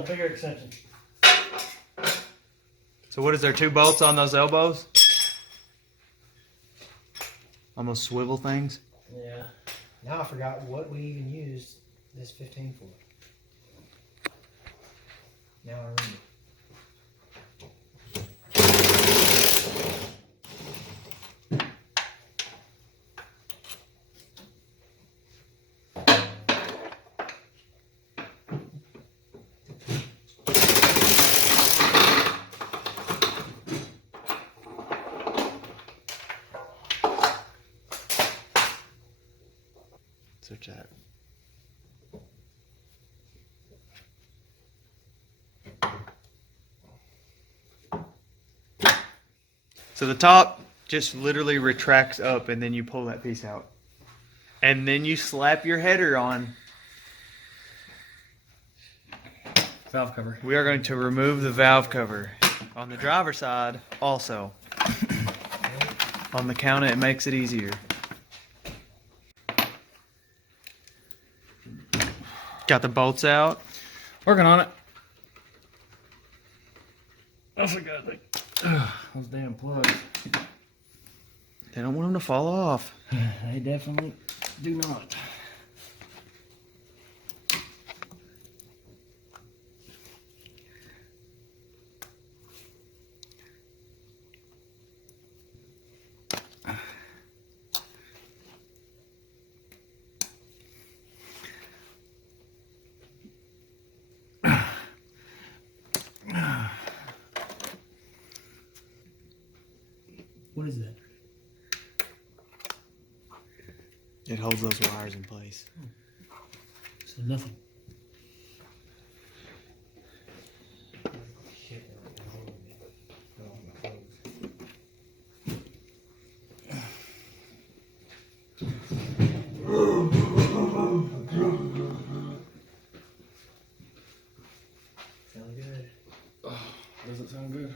Bigger extension. So what is there, 2 bolts on those elbows? On those swivel things? Yeah. Now I forgot what we even used this 15 for. Now I remember. Search that. So the top just literally retracts up and then you pull that piece out. And then you slap your header on. Valve cover. We are going to remove the valve cover. On the driver's side, also. On the counter, it makes it easier. Got the bolts out. Working on it. That's a good thing. Those damn plugs. They don't want them to fall off. They definitely do not. What is that? It holds those wires in place. So nothing. Sound good. Doesn't sound good.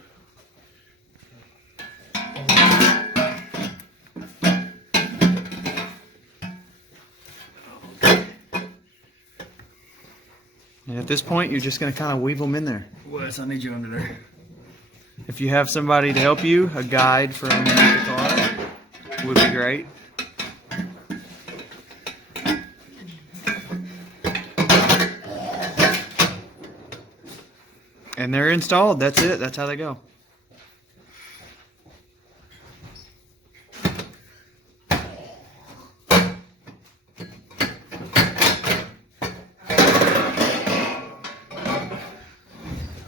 And at this point, you're just going to kind of weave them in there. Wes, I need you under there. If you have somebody to help you, a guide from underneath the car would be great. And they're installed. That's it. That's how they go.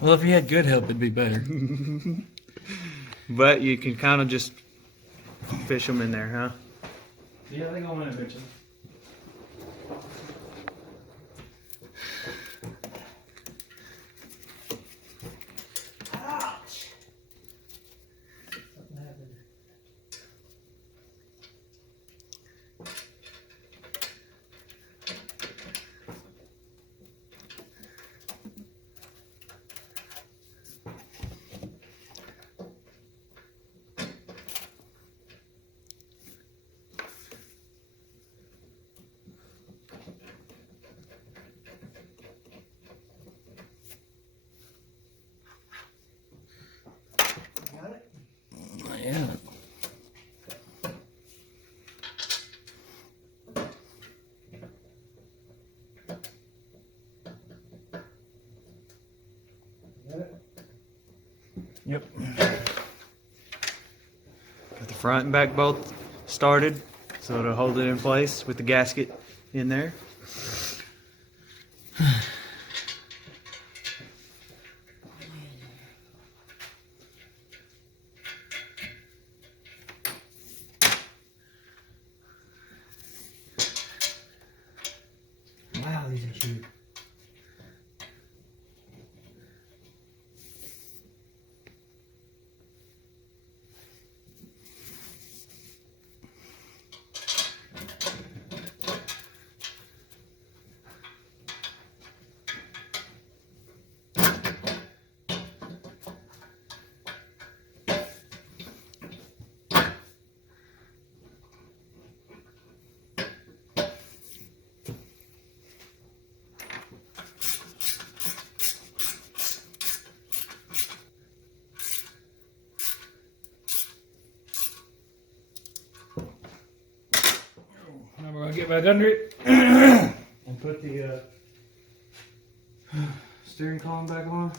Well, if you had good help, it'd be better. But you can kind of just fish them in there, huh? Yeah, they go in eventually. Ouch! Something happened. Got it? Yeah. Got it? Yep. Got the front and back both started, so it'll hold it in place with the gasket in there. Wow, these are cute. Now we're gonna get back under it and put the steering column back on.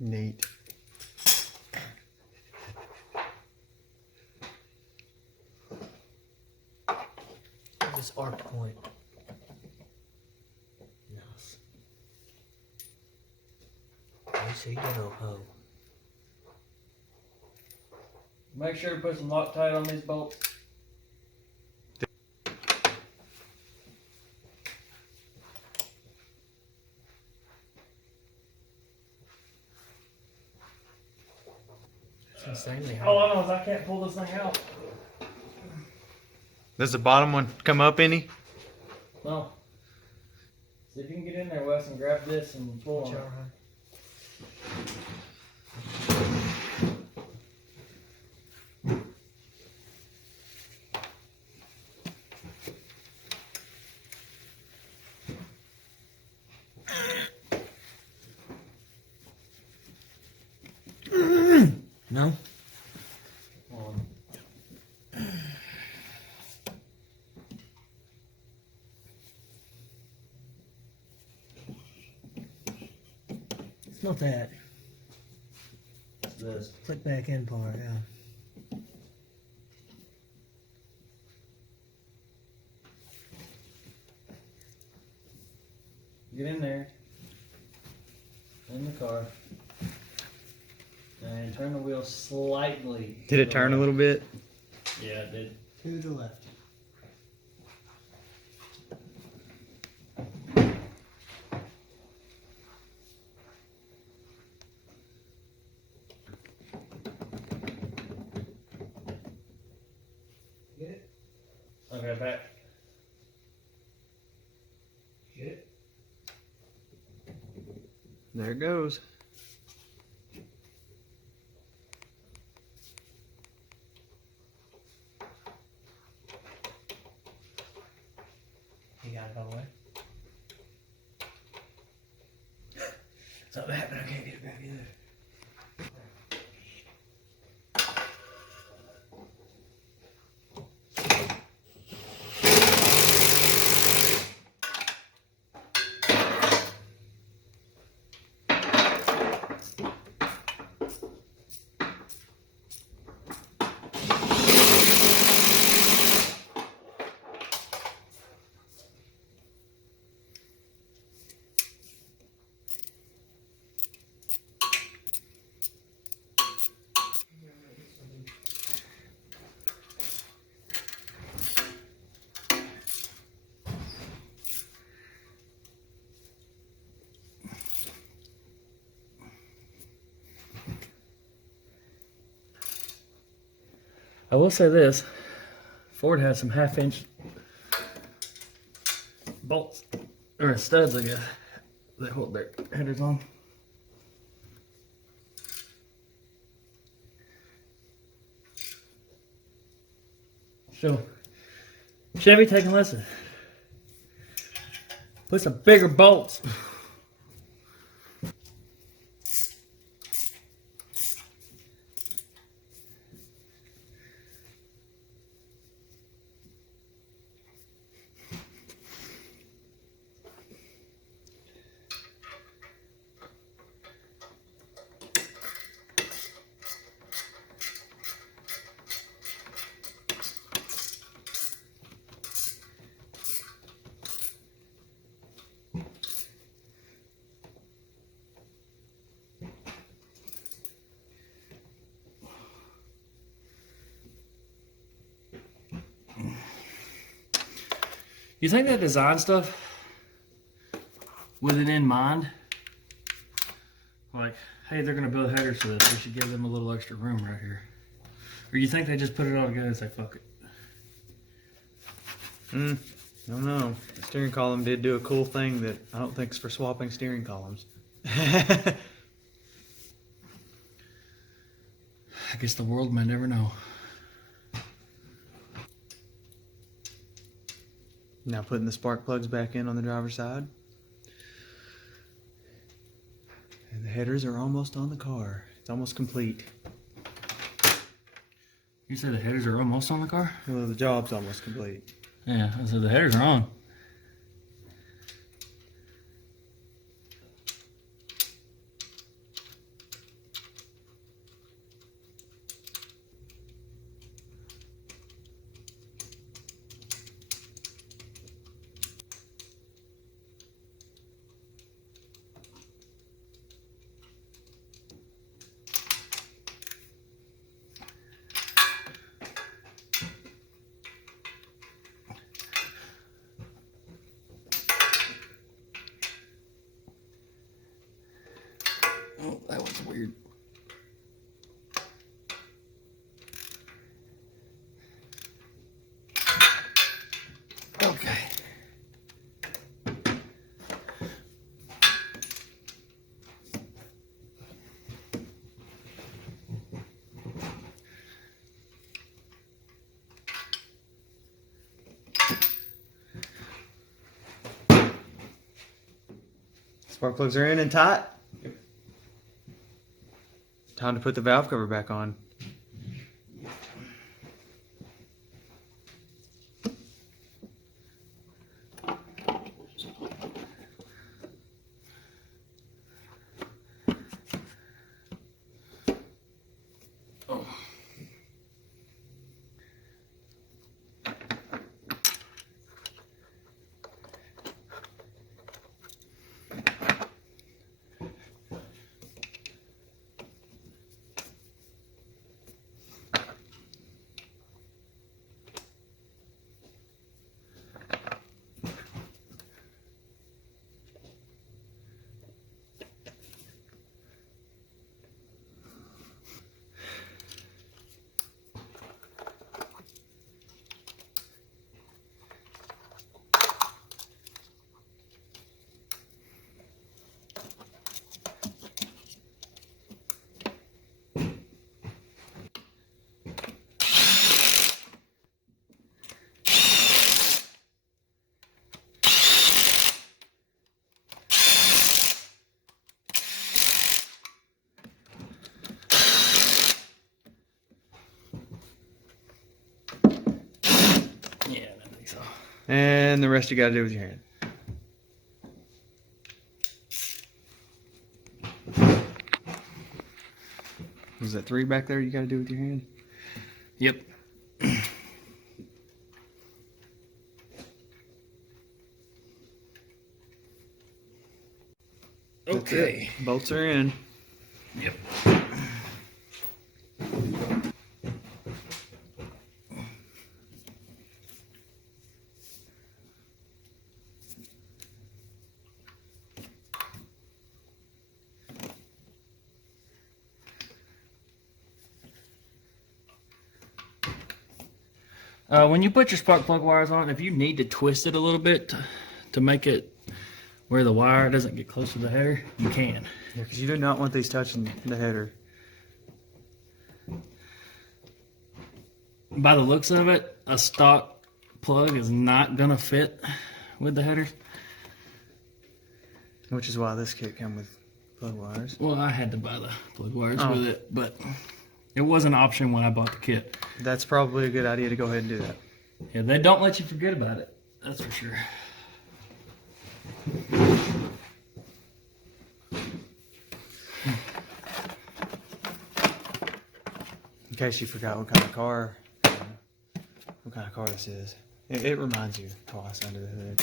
Neat. This arc point. Nice. I see go home. Make sure to put some Loctite on these bolts. It's insanely All hard. I know is I can't pull this thing out. Does the bottom one come up any? No. See if you can get in there, Wes, and grab this and pull on it. No? On. It's not that. It's this. Click back in part, yeah. Get in there. In the car. And turn the wheel slightly. Did it turn a little bit? Yeah, it did. To the left. Get it? Okay, back. Get it? There it goes. You got it all the way? Something happened, I can't get it back either. I will say this, Ford has some 1/2-inch bolts, or studs, I guess, that hold their headers on. So, Chevy taking lessons. Put some bigger bolts. You think they design stuff with it in mind? Like, hey, they're gonna build headers for this, we should give them a little extra room right here. Or you think they just put it all together and say, fuck it? I don't know. The steering column did do a cool thing that I don't think is for swapping steering columns. I guess the world may never know. Now putting the spark plugs back in on the driver's side. And the headers are almost on the car. It's almost complete. You said the headers are almost on the car? Well, the job's almost complete. Yeah, I said the headers are on. Oh, that was weird. Okay. Spark plugs are in and tight. Time to put the valve cover back on. And the rest you gotta do with your hand. Was that 3 back there you gotta do with your hand? Yep. Okay. Bolts are in. Yep. When you put your spark plug wires on, if you need to twist it a little bit to make it where the wire doesn't get close to the header, you can. Yeah, because you do not want these touching the header. By the looks of it, a stock plug is not gonna fit with the headers. Which is why this kit came with plug wires. Well, I had to buy the plug wires with it, but it was an option when I bought the kit. That's probably a good idea to go ahead and do that. Yeah, they don't let you forget about it. That's for sure. In case you forgot what kind of car this is. It reminds you twice under the hood.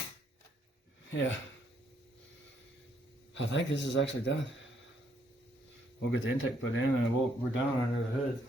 Yeah. I think this is actually done. We'll get the intake put in and we're done under the hood.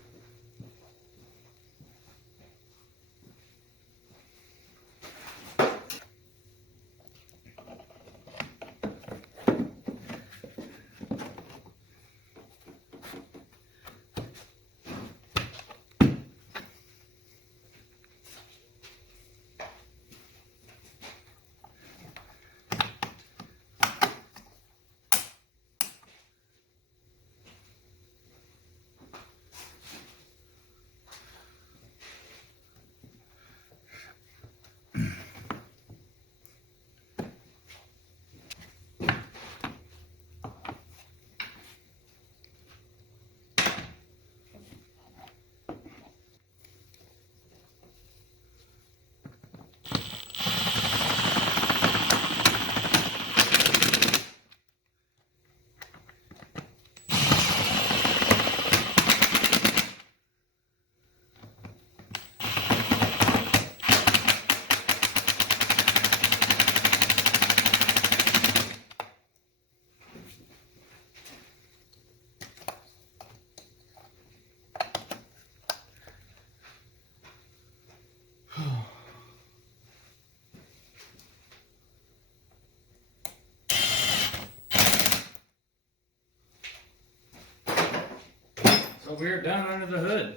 So we're done under the hood.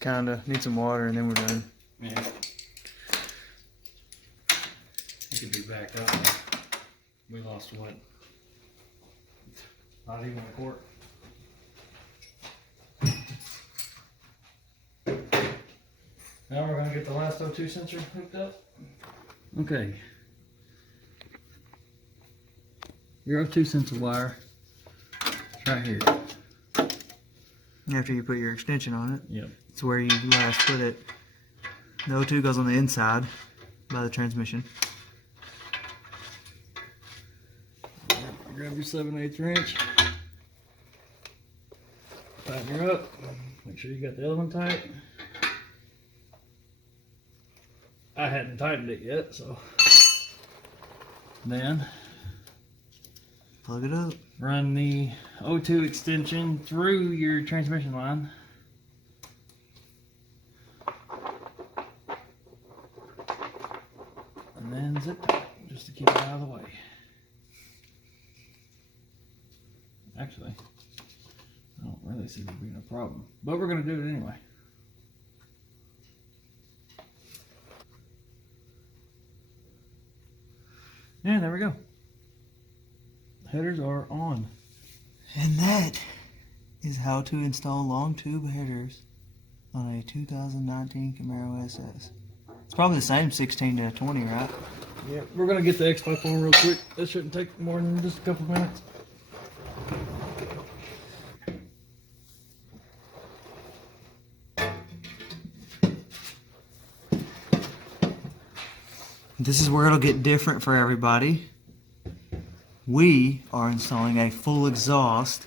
Kinda. Need some water and then we're done. Yeah. It could be backed up. We lost what? Not even a quart. Now we're going to get the last O2 sensor hooked up. Okay. Your O2 sensor wire is right here. After you put your extension on it, Yep. it's where you last put it. The O2 goes on the inside by the transmission. Grab your 7/8 wrench. Tighten her up. Make sure you got the other one tight. I hadn't tightened it yet, so. Then Plug it up. run the O2 extension through your transmission line. And then zip tie, just to keep it out of the way. Actually, I don't really see there being a problem, but we're going to do it anyway. And there we go. Headers are on. And that is how to install long tube headers on a 2019 Camaro SS. It's probably the same 16 to 20, right? Yeah, we're going to get the X-Pipe on real quick. This shouldn't take more than just a couple minutes. This is where it'll get different for everybody. We are installing a full exhaust,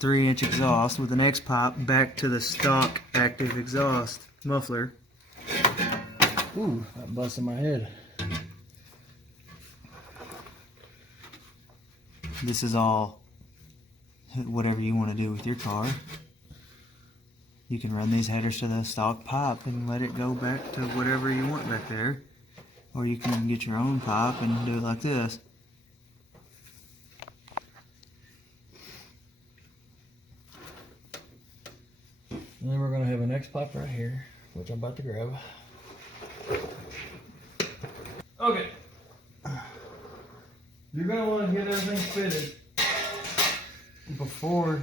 3-inch exhaust with an X-pipe back to the stock active exhaust muffler. Ooh, that busted my head. This is all whatever you want to do with your car. You can run these headers to the stock pipe and let it go back to whatever you want back there. Or you can get your own pipe and do it like this. And then we're going to have an X-Pipe right here, which I'm about to grab. Okay. You're gonna want to get everything fitted before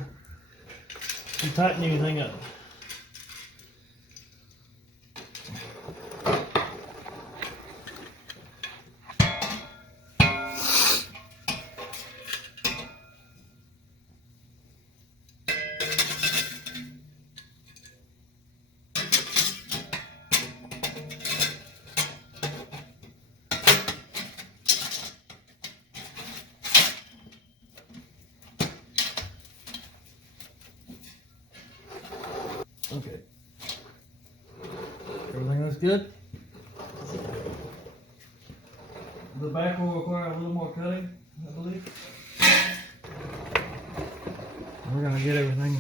you tighten anything up. Okay. Everything looks good. The back will require a little more cutting, I believe. We're gonna get everything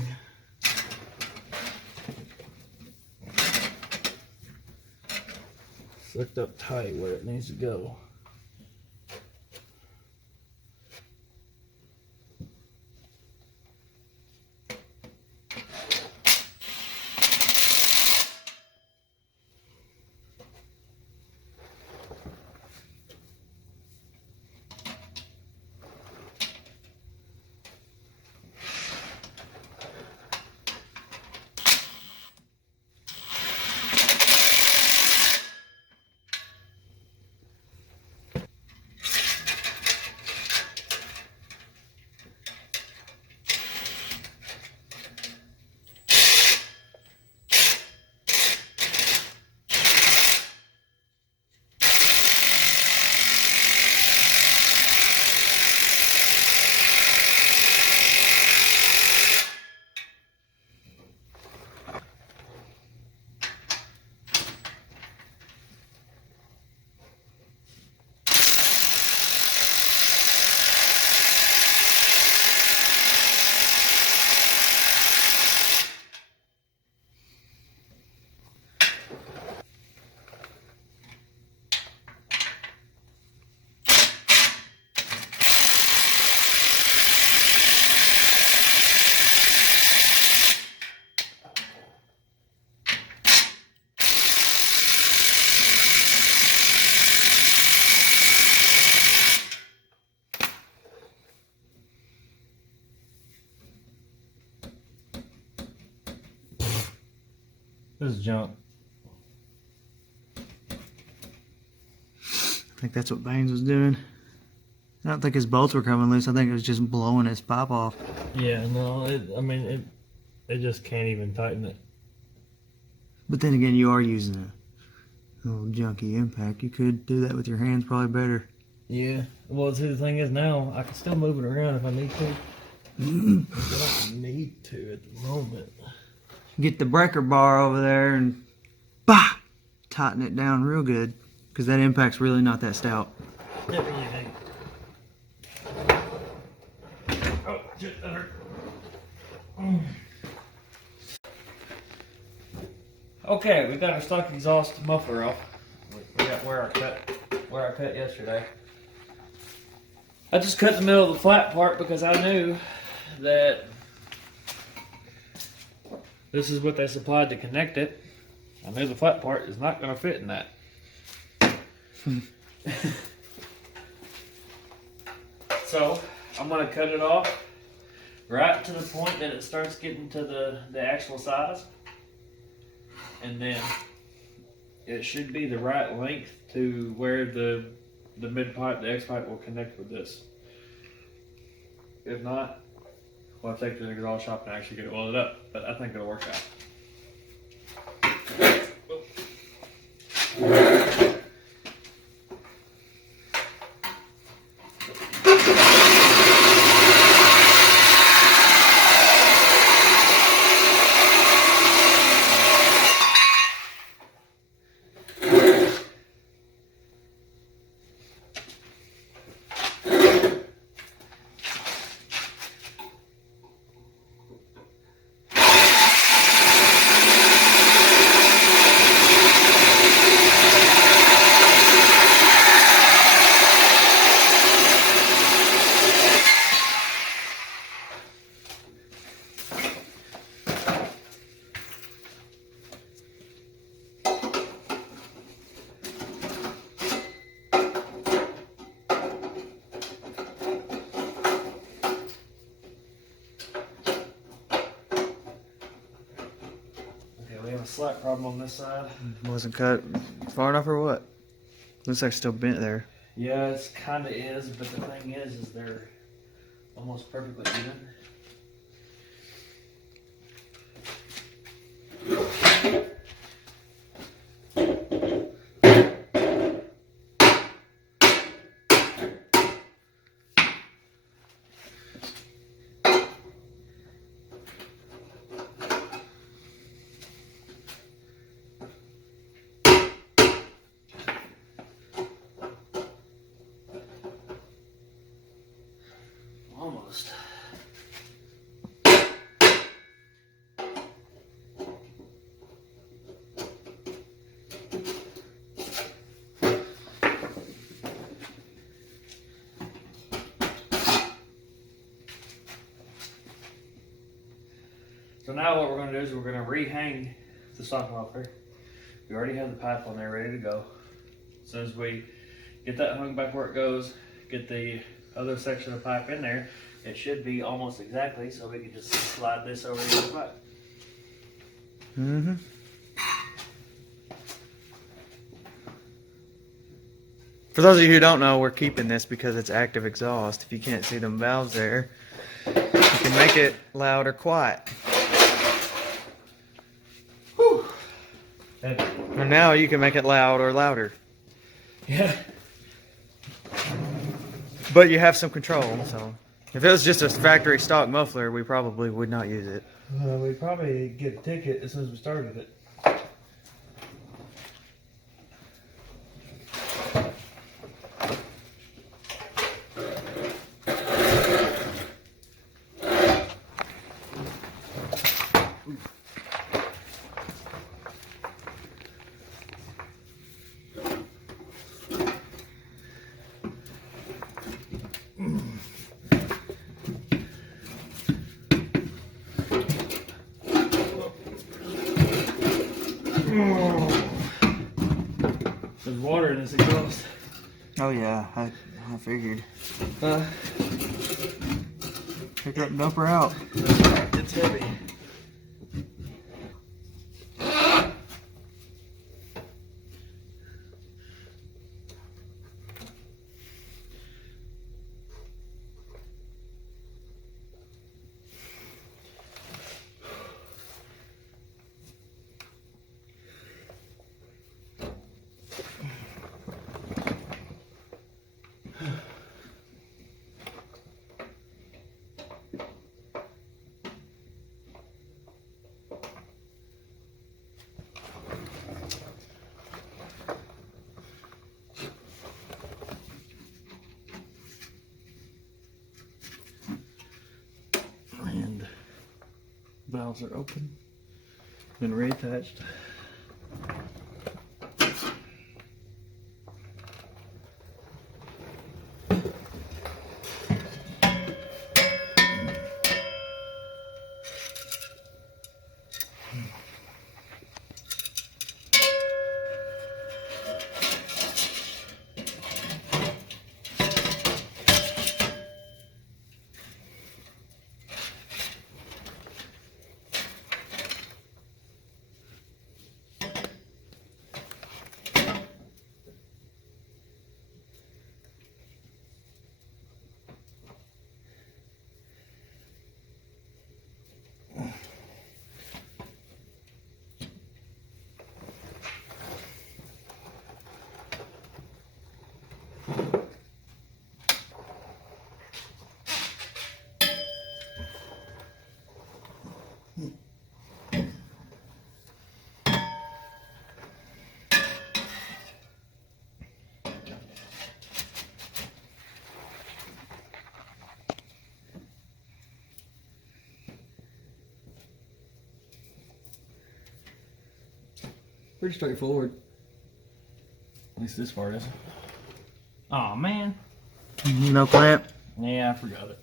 sucked up tight where it needs to go. This is junk. I think that's what Baines was doing. I don't think his bolts were coming loose. I think it was just blowing his pipe off. Yeah, no, it just can't even tighten it. But then again, you are using a little junky impact. You could do that with your hands probably better. Yeah. Well, see, the thing is now I can still move it around if I need to. I don't need to at the moment. Get the breaker bar over there and bah, tighten it down real good because that impact's really not that stout. It really ain't. Oh, shit, that hurt. Okay, we got our stock exhaust muffler off. We got where I cut yesterday. I just cut the middle of the flat part because I knew that this is what they supplied to connect it. I knew the flat part is not going to fit in that. So I'm going to cut it off right to the point that it starts getting to the actual size. And then it should be the right length to where the mid pipe, the X pipe will connect with this. If not, we'll have to take it to the exhaust shop and actually get it welded up, but I think it'll work out. slight problem on this side. Wasn't cut far enough or what? Looks like it's still bent there. Yeah, it's kind of is, but the thing is they're almost perfectly even. Almost. So now what we're going to do is we're going to rehang the stock muffler. We already have the pipe on there ready to go. As soon as we get that hung back where it goes, get the other section of pipe in there, it should be almost exactly, so we can just slide this over the other pipe. Mm-hmm. For those of you who don't know, we're keeping this because it's active exhaust. If you can't see them valves there, you can make it loud or quiet. Whew. Or now you can make it loud or louder. Yeah. But you have some control, so. If it was just a factory stock muffler, we probably would not use it. We'd probably get a ticket as soon as we started it. There's water in this exhaust. Oh yeah, I figured. Pick her up and dump her out. It's heavy. And valves are open. Been reattached. Pretty straightforward. At least this part is. Aw, man. No clamp. Yeah, I forgot it.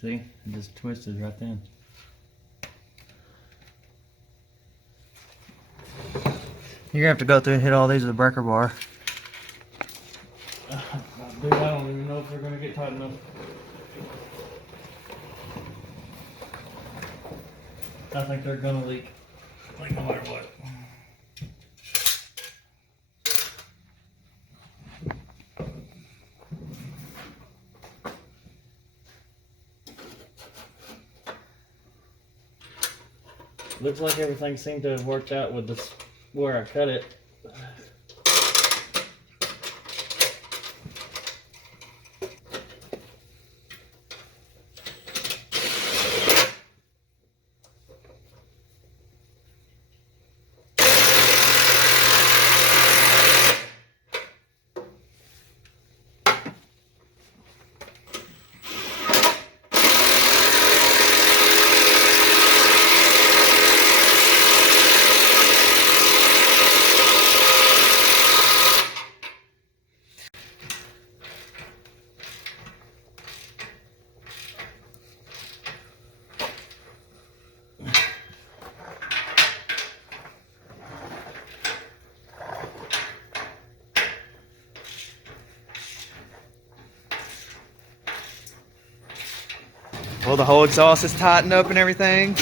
See, it just twisted right then. You're gonna have to go through and hit all these with a breaker bar. Dude, I don't even know if they're gonna get tight enough. I think they're gonna leak. Like no matter what. Looks like everything seemed to have worked out with this where I cut it. Well, the whole exhaust is tightened up and everything.